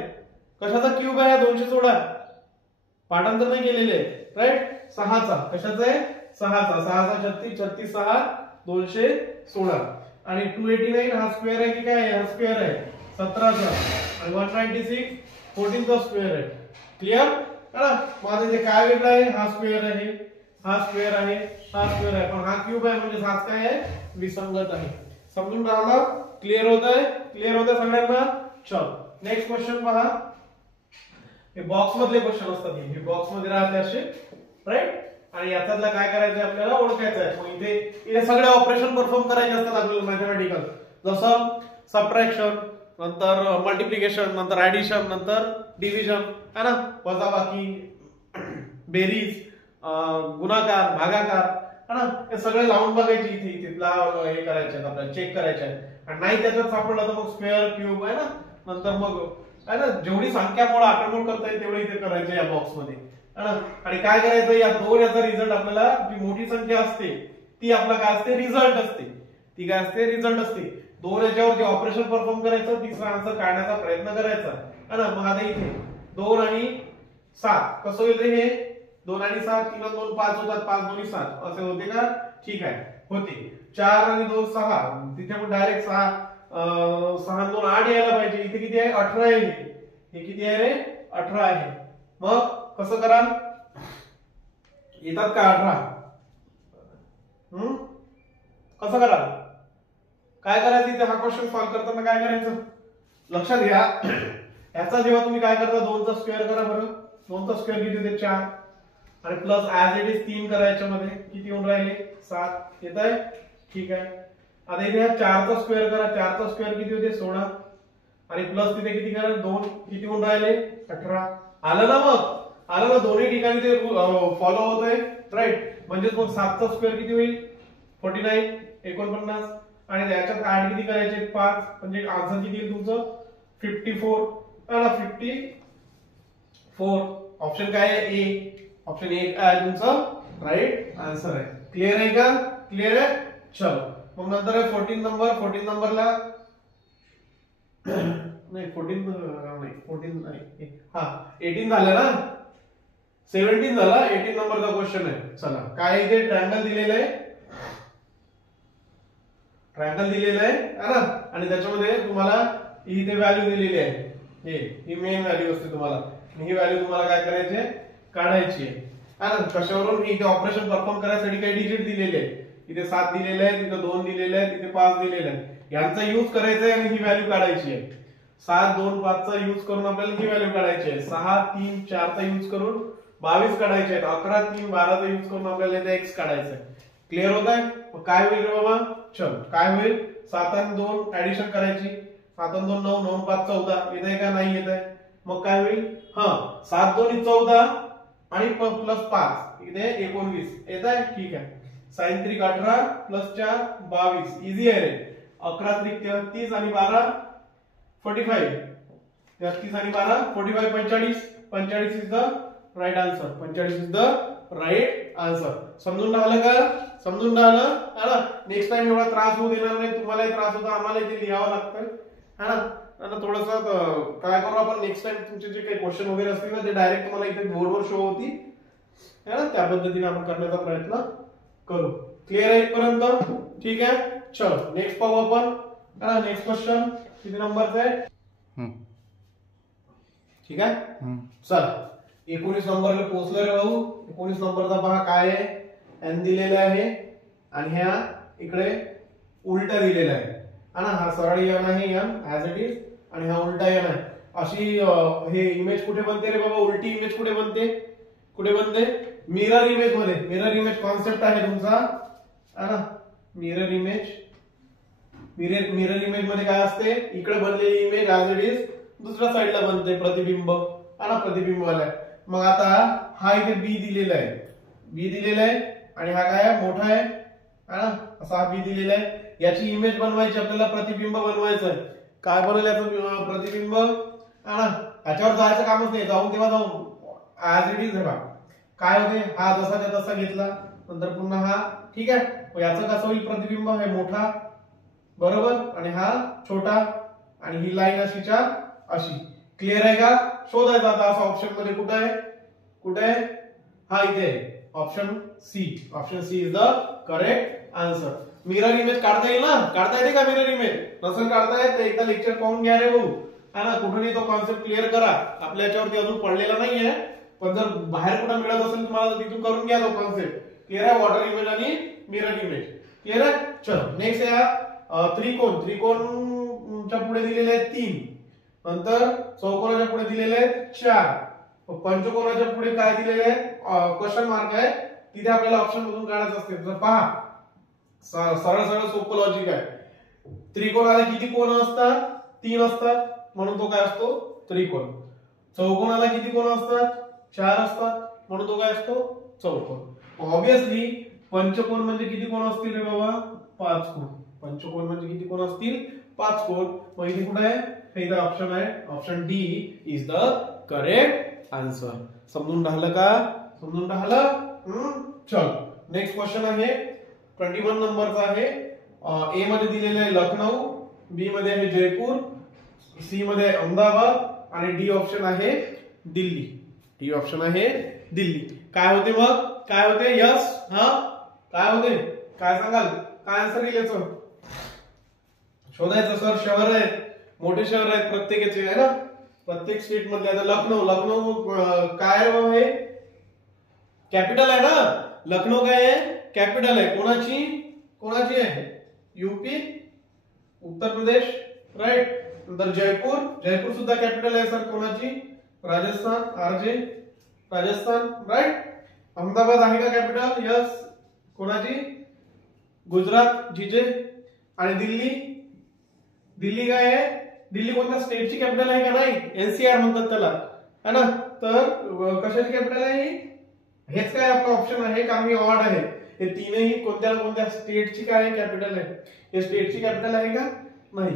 कशाचा क्यूब आहे, 216 पाठांतर नाही केलेले, राईट. 6चा, कशाचा आहे, 6चा. 6चा 36, 36 6 216. आणि 289 हा स्क्वेअर आहे की काय आहे, हा स्क्वेअर आहे 17चा. आणि 196 14चा स्क्वेअर आहे. क्लिअर है ना. माझं जे काय वेगळं आहे, हा स्क्वेअर आहे, हा स्क्वेअर आहे, हा स्क्वेअर आहे, पण हा क्यूब आहे, म्हणजे हाच काय आहे, विसंगत आहे. समजून राहिलं, क्लिअर होत आहे, क्लिअर होत आहे सगळ्यांना. चल नेक्स्ट क्वेश्चन पहा. हे बॉक्स मधले क्वेश्चन असतात, हे बॉक्स मध्ये राहते असे, राईट. आणि याच्यातला काय करायचं आपल्याला, ओळखायचं आहे. मग इथे सगळे ऑपरेशन परफॉर्म करायचे असतात आपल्याला मॅथमॅटिकल, जसं सबट्रॅक्शन, नंतर मल्टिप्लिकेशन, नंतर ऍडिशन, नंतर डिव्हिजन, है ना, वजाबाकी, बेरीज, गुणाकार, भागाकार, है ना. हे सगळे लावून बघायचे इथे हे करायचे आपल्याला, चेक करायचे. आणि नाही त्याच्यात सापडलं तर मग स्क्वेअर, क्यूब, है ना. नंतर मग है ना, जेवढी संख्या मोड आकडेमोड करता येईल तेवढे इथे करायचे या बॉक्स मध्ये, है ना. आणि काय करायचं, या दोन याचा रिझल्ट आपल्याला, जी मोठी संख्या असते ती आपला काय असते, रिझल्ट असते, ती काय असते, रिझल्ट असते. दोन याच्यावर जे ऑपरेशन परफॉर्म करायचं, तिसरा आन्सर काढण्याचा प्रयत्न करायचा, है ना. मग आता इथे 2 आणि 7 कसं होईल रे, हे 2 आणि 7, 3 आणि 2 5 होतात, 5 2 7 असे होते का, ठीक आहे, होते. 4 आणि 2 6, तिथे पण डायरेक्ट 6 आणि 2 8 यायला पाहिजे. इथे किती आहे, 18 आहे. हे किती आहे रे, 18 आहे. मग कसं कराल, येतात का 18, कसं कराल, काय करायचं इथे, हा क्वेश्चन सॉल्व्ह करताना काय करायचं, लक्षात घ्या. याचा जेव्हा तुम्ही काय करता, 2चा स्क्वेअर करा बरं. 2चा स्क्वेअर किती होते, 4, आणि प्लस ऍज इट इज 3 करायच्या मध्ये किती होऊन राहिले, 7 येत आहे, ठीक आहे. आता इथे 4चा स्क्वेअर करा. 4चा स्क्वेअर किती होते, 16, आणि प्लस तिथे किती करा, 2 किती होऊन राहिले, 18. आलं ना, मग आलं ना, दोन्ही ठिकाणी ते फॉलो होत आहे, राईट. म्हणजे मग 7चा स्क्वेअर किती होईल, 49 49. आणि त्याच्यात ऍड किती करायचे, 5, म्हणजे आन्सर किती येईल तुमचं, 54, 54. ऑप्शन काय आहे, ए. ऑप्शन ए आहे तुमचं राईट आन्सर आहे. क्लिअर आहे का, क्लिअर आहे. चलो मग नंतर आहे 14 नंबर. 14 नंबरला नाही 14 नाही 14 नाही, हा 18 झालं ना, 17 झाला. 18 नंबरचा क्वेश्चन आहे. चला काय इथे ट्रायंगल दिलेलं आहे, ट्रायंगल दिलेलं आहे ना, आणि त्याच्यामध्ये तुम्हाला ही ते व्हॅल्यू दिलेली आहे, ही मेन व्हॅल्यू असते तुम्हाला, ही व्हॅल्यू तुम्हाला काय करायची आहे, काढायची आहे ना. कशावरून, इथे ऑपरेशन परफॉर्म करायसाठी काही डिजिट दिलेले आहे, इथे 7 दिलेले आहे, तिथे 2 दिलेले आहे, तिथे 5 दिलेले आहे, यांचा यूज करायचा आहे आणि ही व्हॅल्यू काढायची आहे. 7 2 5 चा यूज करून आपल्याला ही व्हॅल्यू काढायची आहे. 6 3 4 चा यूज करून 22 काढायचे आहेत. 11 3 12 चा यूज करून आपल्याला इथे x काढायचं आहे. क्लिअर होत आहे? काय होईल बाबा, चल काय होईल, 7 आणि 2 ऍडिशन करायची, 7 आणि 2 9 9 5 14 येत आहे का, नाही येत आहे, मग काय होईल, 7 2 14 आणि प्लस 5 इथे 19 येत आहे, ठीक आहे. sin 3 18 प्लस 4 22, इझी आहे रे. 11 3 33 आणि 12 45, 33 आणि 12 45 45, 45 is the right answer, 45 is the right answer. समजून राहिलं का, समजून राहिलं है ना. नेक्स्ट टाइम एवढा त्रास होऊ देणार नाही, तुम्हालाही त्रास होता, आम्हालाही ते लिहावं लागतं है ना. आता थोडस काय करू आपण, नेक्स्ट टाइम तुमचे जे काही क्वेश्चन वगैरे असतील ना, ते डायरेक्ट तुम्हाला इथे बोर्डवर शो होती है ना, त्या पद्धतीने आपण करण्याचा प्रयत्न करू. क्लिअर आहे इथपर्यंत, ठीक आहे. चलो नेक्स्ट पाहू आपण है ना. नेक्स्ट क्वेश्चन किती नंबरचा आहे, ठीक आहे. चल 19 नंबरला पोहोचलो रे भाऊ. 19 नंबरचा पहा काय आहे, एन दिलेला आहे आणि ह्या इकडे उलटा दिलेला आहे ना. हा सरळ एन आहे, एन ऍज इट इज, आणि हा उलटा एन आहे. अशी हे इमेज कुठे बनते रे बाबा, उलटी इमेज कुठे बनते, कुठे बनते, मिरर इमेज मध्ये. मिरर इमेज कॉन्सेप्ट आहे तुमचा है ना. मिरर इमेज, मिरर इमेज मध्ये काय असते, इकडे बनलेली इमेज ऍज इट इज दुसऱ्या साईडला बनते, प्रतिबिंब है ना, प्रतिबिंब वाला. मग आता हा इथे बी दिलेला आहे, बी दिलेला आहे आणि हा काय आहे, मोठा आहे है ना, असा हा बी दिलेला आहे. याची इमेज बनवायची आपल्याला, प्रतिबिंब बनवायचं आहे. काय बनवलं याचं प्रतिबिंब है ना, याच्यावर जायचं कामच नाही, जाऊन तेव्हा जाऊन ऍज इट इज. काय होते, हा जसाच्या तसा घेतला, नंतर पुन्हा हा, ठीक आहे. याचं कसं होईल, प्रतिबिंब हे मोठा बरोबर आणि हा छोटा, आणि ही लाईन अशीच्या अशी. क्लिअर आहे का, शोधायचं आता असं ऑप्शन मध्ये कुठे आहे, कुठे आहे, हा इथे आहे, option C. Option C is the correct answer. Mirror image काढता येईल ना, काढता येते का मिरर इमेज, नसेल काढता येत एकदा लेक्चर पाहून घ्या रे भाऊ है ना. कुठूनही तो कॉन्सेप्ट क्लिअर करा, आपल्या याच्यावरती अजून पडलेला नाहीये, पण जर बाहेर कुठं मिळत असेल तुम्हाला तर तिथून करून घ्या तो कॉन्सेप्ट. क्लिअर आहे, वॉटर इमेज आणि मिरर इमेज. क्लिअर आहे. चलो नेक्स्ट आहे त्रिकोण. त्रिकोणच्या पुढे दिलेले आहेत 3, नंतर चौकोनाच्या पुढे दिलेले आहेत 4, पंचकोनाच्या पुढे काय दिलेले आहे, क्वेश्चन मार्क आहे, तिथे आपल्याला ऑप्शन मधून काढायचं असते. तर पहा सरळ सरळ सोपं लॉजिक आहे. त्रिकोणाला किती कोण असतात, 3 असतात, म्हणून तो काय असतो, त्रिकोण. चौकोनाला किती कोण असतात, 4 असतात, म्हणून तो काय असतो, चौकोन. ऑब्विसली पंचकोन म्हणजे किती कोण असतील रे बाबा, 5 कोण. पंचकोन म्हणजे किती कोण असतील, 5 कोण. मग इथे कुठे आहे, इथे ऑप्शन आहे, option D is the correct answer. समजून राहिलं का, समजून राहिलं. चल नेक्स्ट क्वेश्चन आहे 21 नंबरचा आहे. ए मध्ये दिलेले आहे लखनौ, बी मध्ये आहे जयपूर, सी मध्ये अहमदाबाद आणि डी ऑप्शन आहे दिल्ली. डी ऑप्शन आहे दिल्ली. काय होते मग, काय होते, यस हा काय होते, काय सांगाल, काय आन्सर येईल याचं, शोधायचं. सर शहर आहेत, मोठे शहर आहेत प्रत्येकाचे आहे ना, प्रत्येक स्टेट मधले. आता लखनौ, लखनौ काय आहे, कॅपिटल आहे ना, लखनौ काय आहे, कॅपिटल आहे. कोणाची, कोणाची आहे, यूपी, उत्तर प्रदेश, राईट. नंतर जयपूर, जयपूर सुद्धा कॅपिटल आहे सर, कोणाची, राजस्थान, आरजे राजस्थान, राईट. अहमदाबाद आहे का कॅपिटल, यस, कोणाची, गुजरात, जीजे. आणि दिल्ली, दिल्ली काय आहे, दिल्ली कोणत्या स्टेटची कॅपिटल आहे का, नाही, एनसीआर म्हणतात त्याला है ना. तर कशाची कॅपिटल आहे, हेच काय आपला ऑप्शन आहे का, मी ऑड आहे. हे तीनही कोणत्या कोणत्या स्टेटची काय आहे, कॅपिटल आहे. हे स्टेटची कॅपिटल आहे का, नाही.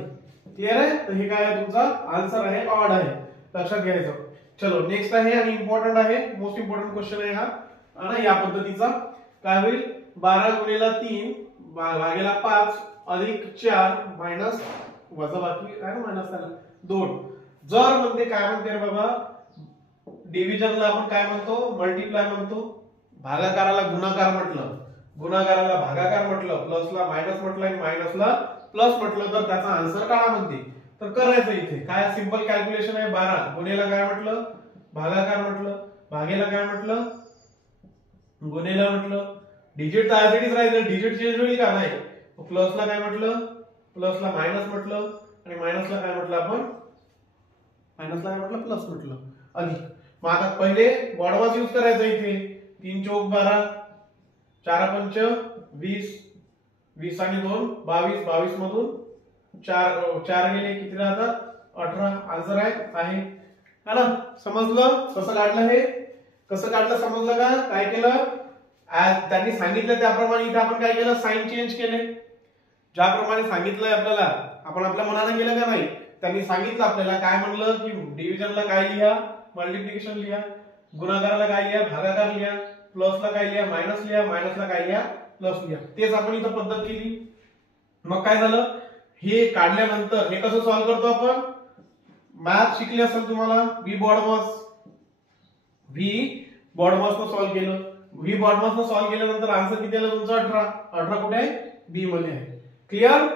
क्लिअर आहे. तर हे काय आहे, तुमचा आन्सर आहे ऑड आहे, लक्षात घ्यायचं. चलो नेक्स्ट आहे आणि इम्पॉर्टंट आहे, मोस्ट इम्पॉर्टंट क्वेश्चन आहे हा ना. या पद्धतीचा काय होईल, 12 गुणिले 3 भागेला 5 अधिक 4 मायनस वजा बाकी आहे ना, मायनस त्याला 2. जर म्हणते काय म्हणते रे बाबा, डिव्हिजनला आपण काय म्हणतो, मल्टिप्लाय म्हणतो, भागाकाराला गुणाकार म्हटलं, गुणाकाराला भागाकार म्हटलं, प्लसला मायनस म्हटलं आणि मायनसला प्लस म्हटलं तर त्याचा आन्सर काढा म्हणते. तर करायचं इथे काय सिंपल कॅल्क्युलेशन आहे. 12 गुणेला काय म्हटलं, भागाकार म्हटलं, भागेला काय म्हटलं, गुणेला म्हटलं. डिजिट तर ऍज राहील, डिजिट चेंज होईल का नाही. प्लसला काय म्हटलं, प्लसला मायनस म्हटलं आणि मायनसला काय म्हटलं आपण, मायनसला काय म्हटलं, प्लस म्हटलं, अधिक. मग आता पहिले बॉडमास यूज करायचा इथे. 3 चौक 12, 4 पंच 20, 20 आणि 2 22, 22 मधून 4 गेले किती राहतात, 18. आन्सर आहे ना. समजलं कसं काढलं, हे कसं काढलं समजलं का. काय केलं, त्यांनी सांगितलं त्याप्रमाणे इथे आपण काय केलं, साइन चेंज केले. ज्याप्रमाणे सांगितलंय आपल्याला आपण आपल्या मनाने केलं का नाही. त्यांनी सांगितलं आपल्याला काय म्हणलं की डिव्हिजनला काय लिहा, मल्टिप्लिकेशन लिहा, गुणाकाराला काय लिहा, भागाकार लिहा, प्लसला काय लिहा, मायनस लिहा, मायनसला काय लिहा, प्लस लिहा. तेच आपण इथं पद्धत केली. मग काय झालं, हे काढल्यानंतर हे कसं सॉल्व्ह करतो आपण. मॅथ शिकले असेल तुम्हाला, व्ही बॉडमास न सॉल्व्ह केलं. व्ही बॉडमास न सॉल्व्ह केल्यानंतर आन्सर किती आला तुमचा, 18. 18 कुठे आहे, बी मध्ये आहे. क्लिअर,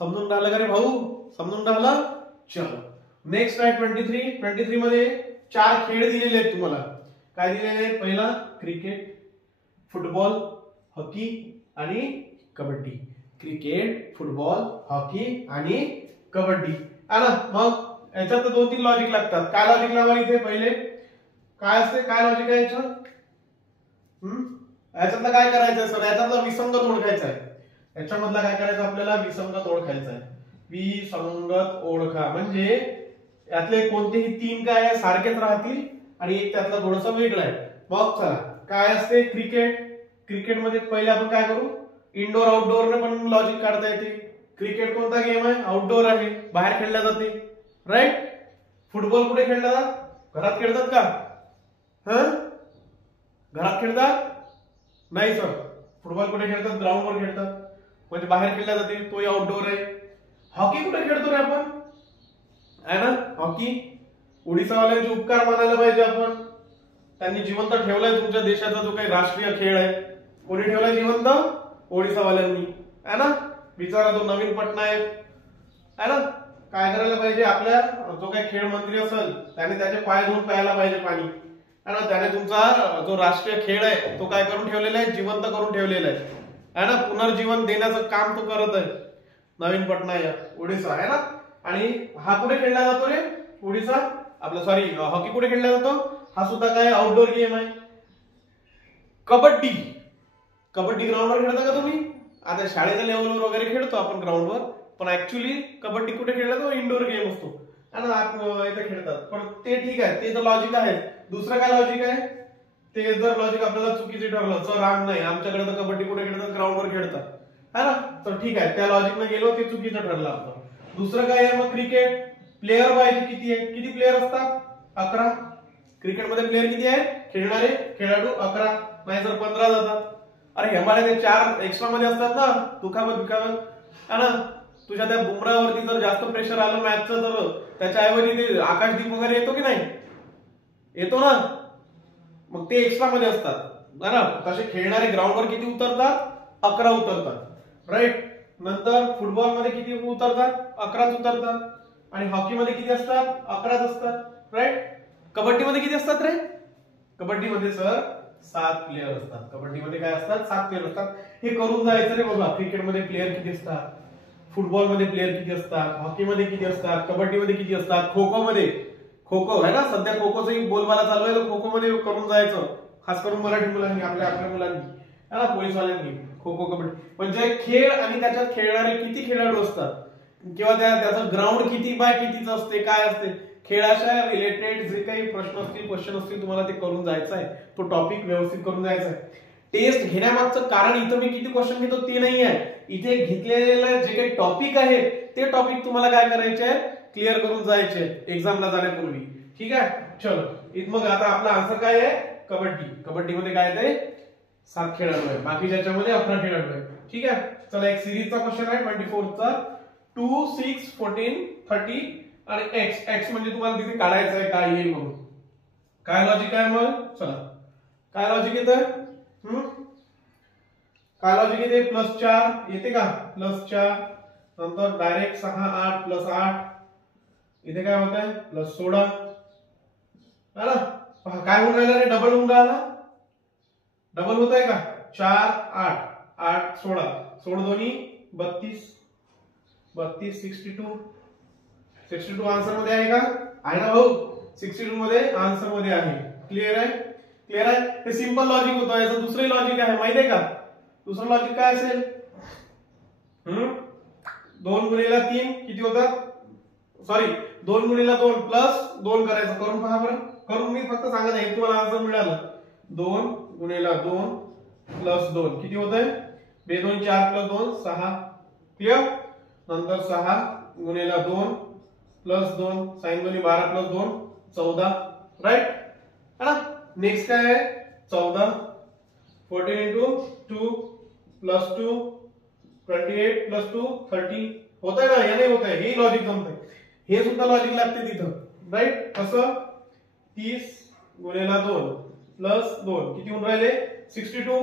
समजून राहिलं का रे भाऊ, समजून राहिलं. चलो नेक्स्ट आहे 23. 23 मध्ये 4 खेळ दिलेले आहेत तुम्हाला. काय दिलेले आहेत, पहिला क्रिकेट, फुटबॉल, हॉकी आणि कबड्डी. क्रिकेट, फुटबॉल, हॉकी आणि कबड्डी आहे ना. मग याच्यात 2-3 लॉजिक लागतात. काय लॉजिक लावाल इथे, पहिले काय असते, काय लॉजिक आहे याच्यात. याच्यातलं काय करायचं सर, याच्यातला विसंगत ओळखायचा आहे. याच्यामधला काय करायचं आपल्याला, विसंगत ओळखायचा आहे. विसंगत ओळखा म्हणजे यातले कोणतेही 3 काय आहे सारखेच राहतील आणि एक त्यातला थोडंसं वेगळं आहे. मग चला काय असते, क्रिकेट. क्रिकेटमध्ये पहिले आपण काय करू, इनडोर आउटडोअरने पण लॉजिक काढता येते. क्रिकेट कोणता गेम आहे, आउटडोर आहे, बाहेर खेळला जाते, राईट. फुटबॉल कुठे खेळला जातात, घरात खेळतात का, घरात खेळतात नाही सर. फुटबॉल कुठे खेळतात, ग्राउंडवर खेळतात, म्हणजे बाहेर खेळला जाते, तोही आउटडोर आहे. हॉकी कुठे खेळतो रे आपण, आहे ना. हॉकी ओडिसावाल्यांचे उपकार मानायला पाहिजे आपण. त्यांनी जिवंत ठेवलाय तुमच्या देशाचा जो काही राष्ट्रीय खेळ आहे. कोणी ठेवलाय जिवंत, ओडिसावाल्यांनी, आहे ना. बिचारा जो नवीन पटनायक आहे ना, काय करायला पाहिजे, आपल्या जो काही खेळ मंत्री असेल त्याने त्याचे पाय धुवून प्यायला पाहिजे पाणी, आहे ना. त्याने तुमचा जो राष्ट्रीय खेळ आहे तो काय करून ठेवलेला आहे, जिवंत करून ठेवलेला आहे ना. पुनर्जीवन देण्याचं काम तो करत आहे नवीन पटनायक, ओडिसा, आहे ना. आणि हा कुठे खेळला जातो रे, ओडिसा आपला, सॉरी हॉकी कुठे खेळला जातो, हा सुद्धा काय आउटडोर गेम आहे. कबड्डी, कबड्डी ग्राउंडवर खेळता का तुम्ही. आता शाळेच्या लेवलवर वगैरे खेळतो आपण ग्राउंडवर, पण ऍक्च्युअली कबड्डी कुठे खेळला जातो, इंडोर गेम असतो, है ना. इथे खेळतात. पण ते ठीक आहे, ते तर लॉजिक आहे. दुसरं काय लॉजिक आहे, ते जर लॉजिक आपल्याला चुकीचे ठरलं, सर रांग नाही, आमच्याकडे तर कबड्डी कुठे खेळतात, ग्राउंडवर खेळतात, है ना. तर ठीक आहे, त्या लॉजिकने गेलो, ते चुकीचं ठरलं आपलं. दुसरं काय आहे मग, क्रिकेट. प्लेयर पाहिजे किती आहे, किती प्लेयर असतात, 11. क्रिकेटमध्ये प्लेयर किती आहेत, खेळणारे खेळाडू 11, नाही सर 15 जातात. अरे हेमाडे 4 एक्स्ट्रा मध्ये असतात ना, दुखावत, है ना. तुझ्या त्या बुमरावरती जर जास्त प्रेशर आलं मॅचचं तर त्याच्याऐवजी ते आकाशदीप वगैरे येतो की नाही, येतो ना. मग ते एक्स्ट्रा मध्ये असतात, है ना. तसे खेळणारे ग्राउंडवर किती उतरतात, 11 उतरतात, राईट. नंतर फुटबॉल मध्ये किती उतरतात, 11 उतरतात. आणि हॉकीमध्ये किती असतात, 11 असतात, राईट. कबड्डीमध्ये किती असतात रे, कबड्डीमध्ये सर 7 प्लेयर असतात. कबड्डीमध्ये काय असतात, 7 प्लेयर असतात. हे करून जायचं रे बाबा. क्रिकेटमध्ये प्लेयर किती असतात, फुटबॉलमध्ये प्लेयर किती असतात, हॉकीमध्ये किती असतात, कबड्डीमध्ये किती असतात, खो खो मध्ये, खो खो आहे ना सध्या, खो खोचं बोलबाला चालू आहे, खो खो मध्ये करून जायचं, खास करून मराठी मुलांनी, आपल्या मुलांनी, है ना, पोलीसवाल्यांनी. खो खो, कबड्डी म्हणजे खेळ आणि त्याच्यात खेळणारे किती खेळाडू असतात किंवा त्याचं ग्राउंड किती बाय कितीच असते, काय असते, खेळाच्या रिलेटेड जे काही प्रश्न असतील, क्वेश्चन असतील, तुम्हाला ते करून जायचं आहे. तो टॉपिक व्यवस्थित करून जायचा आहे. टेस्ट घेण्यामागचं कारण इथं मी किती क्वेश्चन घेतो ते नाही आहे, इथे घेतलेलं जे काही टॉपिक आहे ते टॉपिक तुम्हाला काय करायचे आहे, क्लिअर करून जायचे एक्झामला जाण्यापूर्वी. ठीक आहे. चलो मग आता आपला आन्सर काय आहे, कबड्डी. कबड्डीमध्ये काय आहे, 7 खेळाडू आहे, बाकी ज्याच्यामध्ये 11 खेळाडू आहे. ठीक आहे. चला एक सिरीजचा क्वेश्चन आहे 24 चा. 2, 6, 14, 30 आणि एक्स. एक्स म्हणजे तुम्हाला तिथे काढायचं आहे काय येईल म्हणून. काय लॉजिक आहे मग, चला काय लॉजिक येतं, काय लॉजिक येते? +4 येते का? +4 नंतर डायरेक्ट 6 8 +8 इथे काय होत आहे? +16 है ना? काय होऊन राहिलं रे? डबल होऊन राहिला. डबल होत आहे का? 4 8 8 16 16 दोन्ही 32 32 62 आन्सर मध्ये आहे का? आहे ना भाऊ? 62 मध्ये आन्सर मध्ये आहे. क्लिअर आहे? क्लिअर आहे? हे सिंपल लॉजिक होतं. याचं दुसरे लॉजिक आहे माहिती आहे का? दुसरं लॉजिक काय असेल? 2 गुणिले 3 किती होतात? सॉरी 2 गुणिले 2 प्लस 2 करायचं. करून पहा बरं. करून मी फक्त सांगत आहे तुम्हाला आन्सर मिळालं. 2 गुणिले 2 प्लस 2 किती होत आहे? 2 2 4 प्लस 2 6. क्लिअर? नंतर 6 गुणिले 2 प्लस 2 साइन दोन्ही 12 प्लस 2 14. राइट है ना? नेक्स्ट काय आहे? 14 14 इंटू 2 प्लस 2 28 प्लस 2 30 होत आहे ना? या नाही होत आहे. हे लॉजिक जमतंय. हे सुद्धा लॉजिक लागते तिथं. राइट? कसं? 30 गुणिले 2 प्लस 2 किती होऊन राहिले? 62.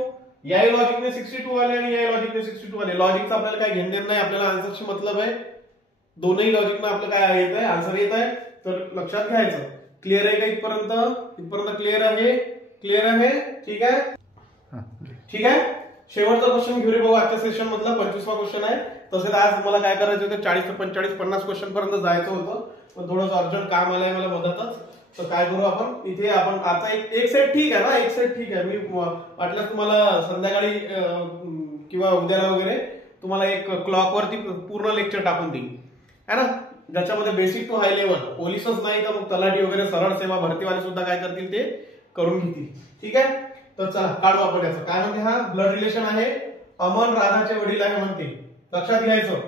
याही लॉजिकने 62 आले आणि याही लॉजिकने 62 आले. लॉजिकचा आपल्याला काय घेणं देणं नाही. आपल्याला आन्सरशी मतलब आहे. दोनही लॉजिकने आपलं काय येत आहे? आन्सर येत आहे. तर लक्षात घ्यायचं. क्लिअर आहे का इथपर्यंत? इथपर्यंत क्लिअर आहे? क्लिअर आहे? ठीक आहे? ठीक आहे. शेवटचा क्वेश्चन घेऊ रे भाऊ. आजच्या सेशन मधला 25वा क्वेश्चन आहे. तसेच आज मला काय करायचं होतं? 40 ते 45 50 क्वेश्चन पर्यंत जायचं होतं. पण थोडंसं अर्जंट काम आलंय मला मदतच. तर काय करू आपण? इथे आपण आता एक सेट ठीक आहे ना? एक सेट ठीक आहे. मी वाटलं तुम्हाला संध्याकाळी किंवा उद्याला वगैरे तुम्हाला एक क्लॉक वरती पूर्ण लेक्चर टाकून देईन है ना? ज्याच्यामध्ये बेसिक टू हाय लेवल पोलीसच नाही तर मग तलाठी वगैरे सरळ सेवा भरतीवाले सुद्धा काय करतील ते करून घेतील. ठीक आहे? तर चला काढू आपण याचं. काय म्हणते? हा ब्लड रिलेशन आहे. अमन राधाचे वडील आहे म्हणते. लक्षात घ्यायचं.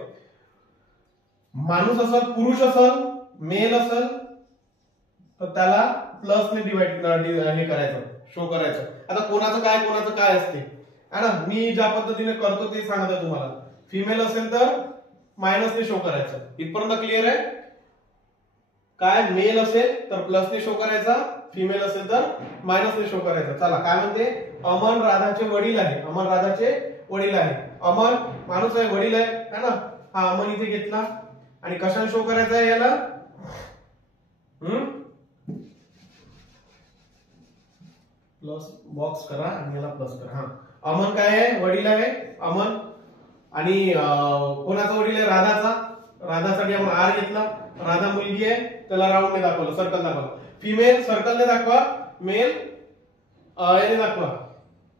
माणूस असल, पुरुष असल, मेल असल तर त्याला प्लसने डिवाइड हे करायचं, शो करायचं. आता कोणाचं काय असते है ना? मी ज्या पद्धतीने करतो ते सांगतो तुम्हाला. फिमेल असेल तर मायनसने शो करायचं. इथपर्यंत क्लिअर आहे? काय मेल असेल तर प्लसने शो करायचा, फिमेल असेल तर मायनसने शो करायचा. चला काय म्हणते? अमन राधाचे वडील आहे. अमन राधाचे वडील आहे. अमन माणूस आहे, वडील आहे है ना? हा अमन इथे घेतला आणि कशाने शो करायचा आहे याला? प्लस बॉक्स करा आणि याला प्लस करा. हा अमन काय आहे? वडील आहे अमन. आणि कोणाचा वडील आहे? राधाचा. राधासाठी आपण आर घेतला. राधा मुलगी आहे, त्याला राऊंडने दाखवलं, सर्कल दाखवलं. फिमेल सर्कलने दाखवा, मेल याने दाखवा,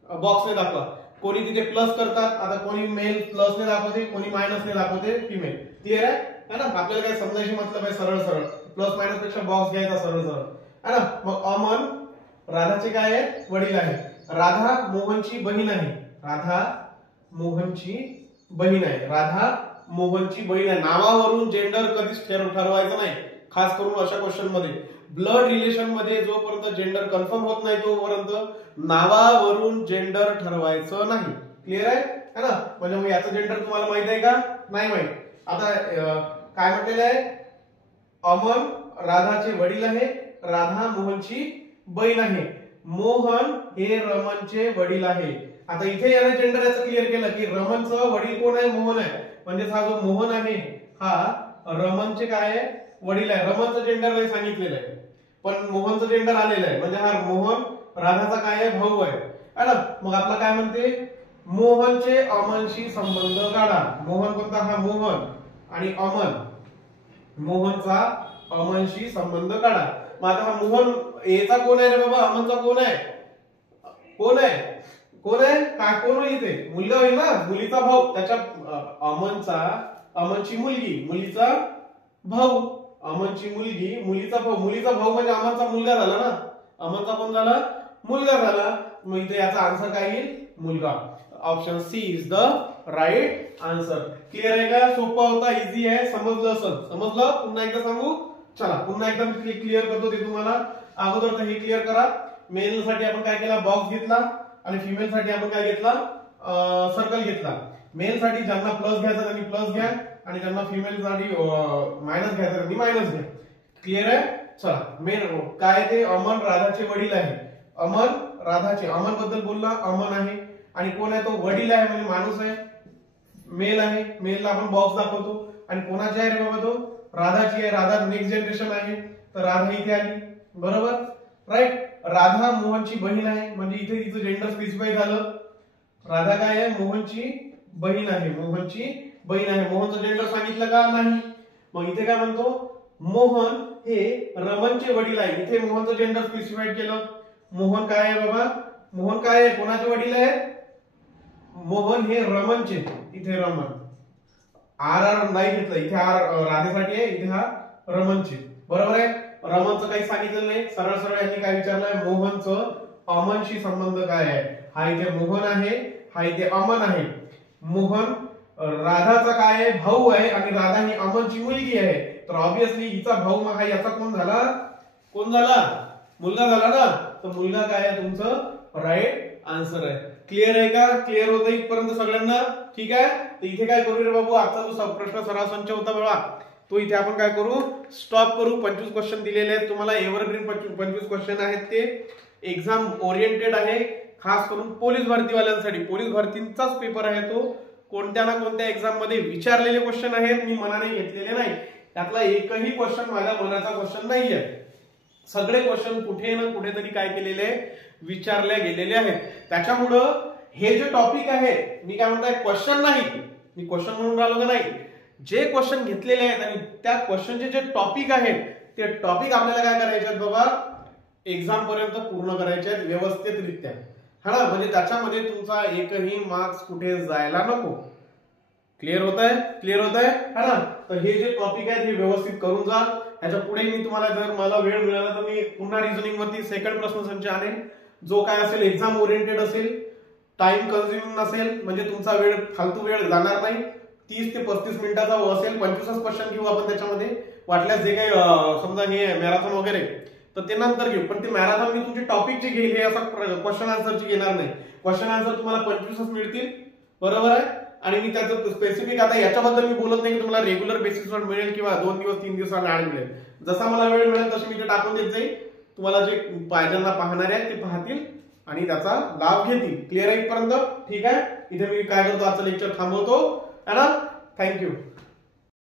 बॉक्सने दाखवा. कोणी तिथे प्लस करतात. आता कोणी मेल प्लसने दाखवते, कोणी मायनसने दाखवते फिमेल. क्लिअर आहे है ना? आपल्याला काय समजायची मतलब आहे? सरळ सरळ प्लस मायनस पेक्षा बॉक्स घ्यायचा सरळ सरळ है ना? मग अमन राधाचे काय आहे? वडील आहे. राधा मोहनची बहीण आहे. राधा मोहनची बहीण आहे. राधा मोहनची बहीण आहे. नावावरून जेंडर कधीच ठरवायचं नाही. खास करून अशा क्वेश्चन मध्ये ब्लड रिलेशन मध्ये जोपर्यंत जेंडर कन्फर्म होत नाही तोपर्यंत नावावरून जेंडर ठरवायचं नाही. क्लिअर आहे है ना? म्हणजे मग याचं जेंडर तुम्हाला माहित आहे का? नाही माहित. आता काय म्हटलेलं आहे? अमन राधाचे वडील आहे. राधा मोहनची बहीण आहे. मोहन हे रमनचे वडील आहे. आता इथे याने जेंडर याचं क्लिअर केलं की रमनचं वडील कोण आहे? मोहन आहे. म्हणजे हा जो मोहन आहे हा रमनचे काय आहे? वडील आहे. रमनचं जेंडर नाही सांगितलेलं आहे पण मोहनचं जेंडर आलेलं आहे. म्हणजे हा मोहन राधाचा काय आहे? भाऊ आहे ना? मग आपला काय म्हणते? मोहनचे अमनशी संबंध काढा. मोहन कोणता? हा मोहन. आणि अमन, मोहनचा अमनशी संबंध काढा. मग आता हा मोहन याचा कोण आहे रे बाबा? अमनचा कोण आहे? कोण आहे? कोण आहे? काय कोण होईल इथे? मुलगा होईल ना? मुलीचा भाऊ. त्याच्या अमनची मुलगी, मुलीचा भाऊ. अमनची मुलगी, मुलीचा भाऊ. मुलीचा भाऊ म्हणजे अमनचा मुलगा झाला ना? अमनचा कोण झाला? मुलगा झाला. मग इथे याचा आन्सर काय येईल? मुलगा. Option C is the right answer. Clear आहे का? सोपा होता, इझी आहे. समजलं असेल? समजलं? पुन्हा एकदा सांगू? चला पुन्हा एकदा मी क्लिअर करतो ते तुम्हाला. अगोदर तर हे क्लिअर करा. मेल साठी आपण काय केला? बॉक्स घेतला आणि फिमेल साठी आपण काय घेतला? सर्कल घेतला. मेल साठी ज्यांना प्लस घ्यायचा त्यांनी प्लस घ्या आणि ज्यांना फिमेल साठी मायनस घ्यायचा त्यांनी मायनस घ्या. क्लिअर आहे? चला मेन काय ते? अमन राधाचे वडील आहे. अमन राधाचे, अमन बद्दल बोलला, अमन आहे. आणि कोण आहे तो वडील आहे म्हणजे माणूस आहे, मेल आहे, मेलला आपण बॉक्स दाखवतो. आणि कोणाची आहे रे बाबा तो, राधाची आहे. राधा नेक्स्ट जनरेशन आहे तर राधा इथे आली, बरोबर राईट. राधा मोहनची बहीण आहे म्हणजे इथे तिचं जेंडर स्पेसिफाय झालं. राधा काय आहे, मोहनची बहीण आहे, मोहनची बहीण आहे. मोहनचं जेंडर सांगितलं का नाही. मग इथे काय म्हणतो, मोहन हे रमनचे वडील आहे. इथे मोहनचं जेंडर स्पेसिफाईड केलं. मोहन काय आहे बाबा, मोहन काय आहे, कोणाचे वडील आहे, मोहन हे रमनचे. इथे रमन आर आर नाही घेतलं, इथे आर राधेसाठी आहे, इथे हा रमनचे, बरोबर आहे. रमनचं काही सांगितलं नाही, सरळ सरळ यांनी काय विचारलंय, मोहनचं अमनशी संबंध काय आहे. हा इथे मोहन आहे, हा इथे अमन आहे. मोहन राधाचा काय आहे, भाऊ आहे आणि राधा ही अमनची मुलगी आहे. तर ऑब्विसली हिचा भाऊ मग हा याचा कोण झाला, कोण झाला, मुलगा झाला ना. तर मुलगा काय आहे तुमचं राईट आन्सर आहे. क्लिअर आहे का, क्लिअर होतं इथपर्यंत सगळ्यांना, ठीक आहे. तर इथे काय करू रे बाबू, आजचा जो प्रश्न सराव संच होता बघा, तो इथे आपण काय करू, स्टॉप करू. 25 क्वेश्चन दिलेले आहेत तुम्हाला, एव्हरग्रीन 25 क्वेश्चन आहेत. ते एक्झाम ओरिएंटेड आहे, खास करून पोलीस भरतीवाल्यांसाठी. पोलीस भरतीचाच पेपर आहे तो. कोणत्या ना कोणत्या एक्झाम मध्ये विचारलेले क्वेश्चन आहेत, मी मनाने घेतलेले नाही. त्यातला एकही क्वेश्चन माझ्या मनाचा क्वेश्चन नाहीये. सगळे क्वेश्चन कुठे ना कुठेतरी काय केलेले, विचारले गेलेले आहेत. त्याच्यामुळं हे जे टॉपिक आहे, मी काय म्हणताय क्वेश्चन नाही, मी क्वेश्चन म्हणून राहिलो का नाही, जे क्वेश्चन घेतलेले आहेत आणि त्या क्वेश्चनचे जे टॉपिक आहेत, ते टॉपिक आपल्याला काय करायचे आहेत बाबा, एक्झाम पर्यंत पूर्ण करायचे आहेत व्यवस्थितरित्या, हा ना. म्हणजे त्याच्यामध्ये तुमचा एकही मार्क्स कुठे जायला नको. क्लिअर होत आहे, क्लिअर होत आहे, हा ना. तर हे जे टॉपिक आहेत हे व्यवस्थित करून जा. ह्याच्या पुढे मी तुम्हाला जर मला वेळ मिळाला तर मी पुन्हा रिझनिंग वरती सेकंड प्रश्न संच आणेन, जो काय असेल एक्झाम ओरिएंटेड असेल, टाइम कन्झ्युमिंग नसेल, म्हणजे तुमचा वेळ फालतू वेळ जाणार नाही. 30 ते 35 मिनिटाचा असेल. 25 क्वेश्चन घेऊ आपण त्याच्यामध्ये. वाटल्यास जे काही समजा हे मॅरेथॉन वगैरे तर ते नंतर घेऊ, पण ते मॅरेथॉन मी तुमचे टॉपिकचे घेईल, हे असं क्वेश्चन आन्सरचे घेणार नाही. क्वेश्चन आन्सर तुम्हाला 25 मिळतील, बरोबर आहे. आणि मी त्याचं स्पेसिफिक आता याच्याबद्दल मी बोलत नाही की तुम्हाला रेग्युलर बेसिसवर मिळेल किंवा 2 दिवस 3 दिवसांना ऍड मिळेल. जसा मला वेळ मिळेल तशी मी ते टाकून देत जाईल. तुम्हाला जे पाहिजेंना पाहणारे आहेत ते पाहतील आणि त्याचा लाभ घेतील. क्लिअर आहे इथपर्यंत, ठीक आहे. इथे मी काय करतो, आजचं लेक्चर थांबवतो, है ना. थँक्यू.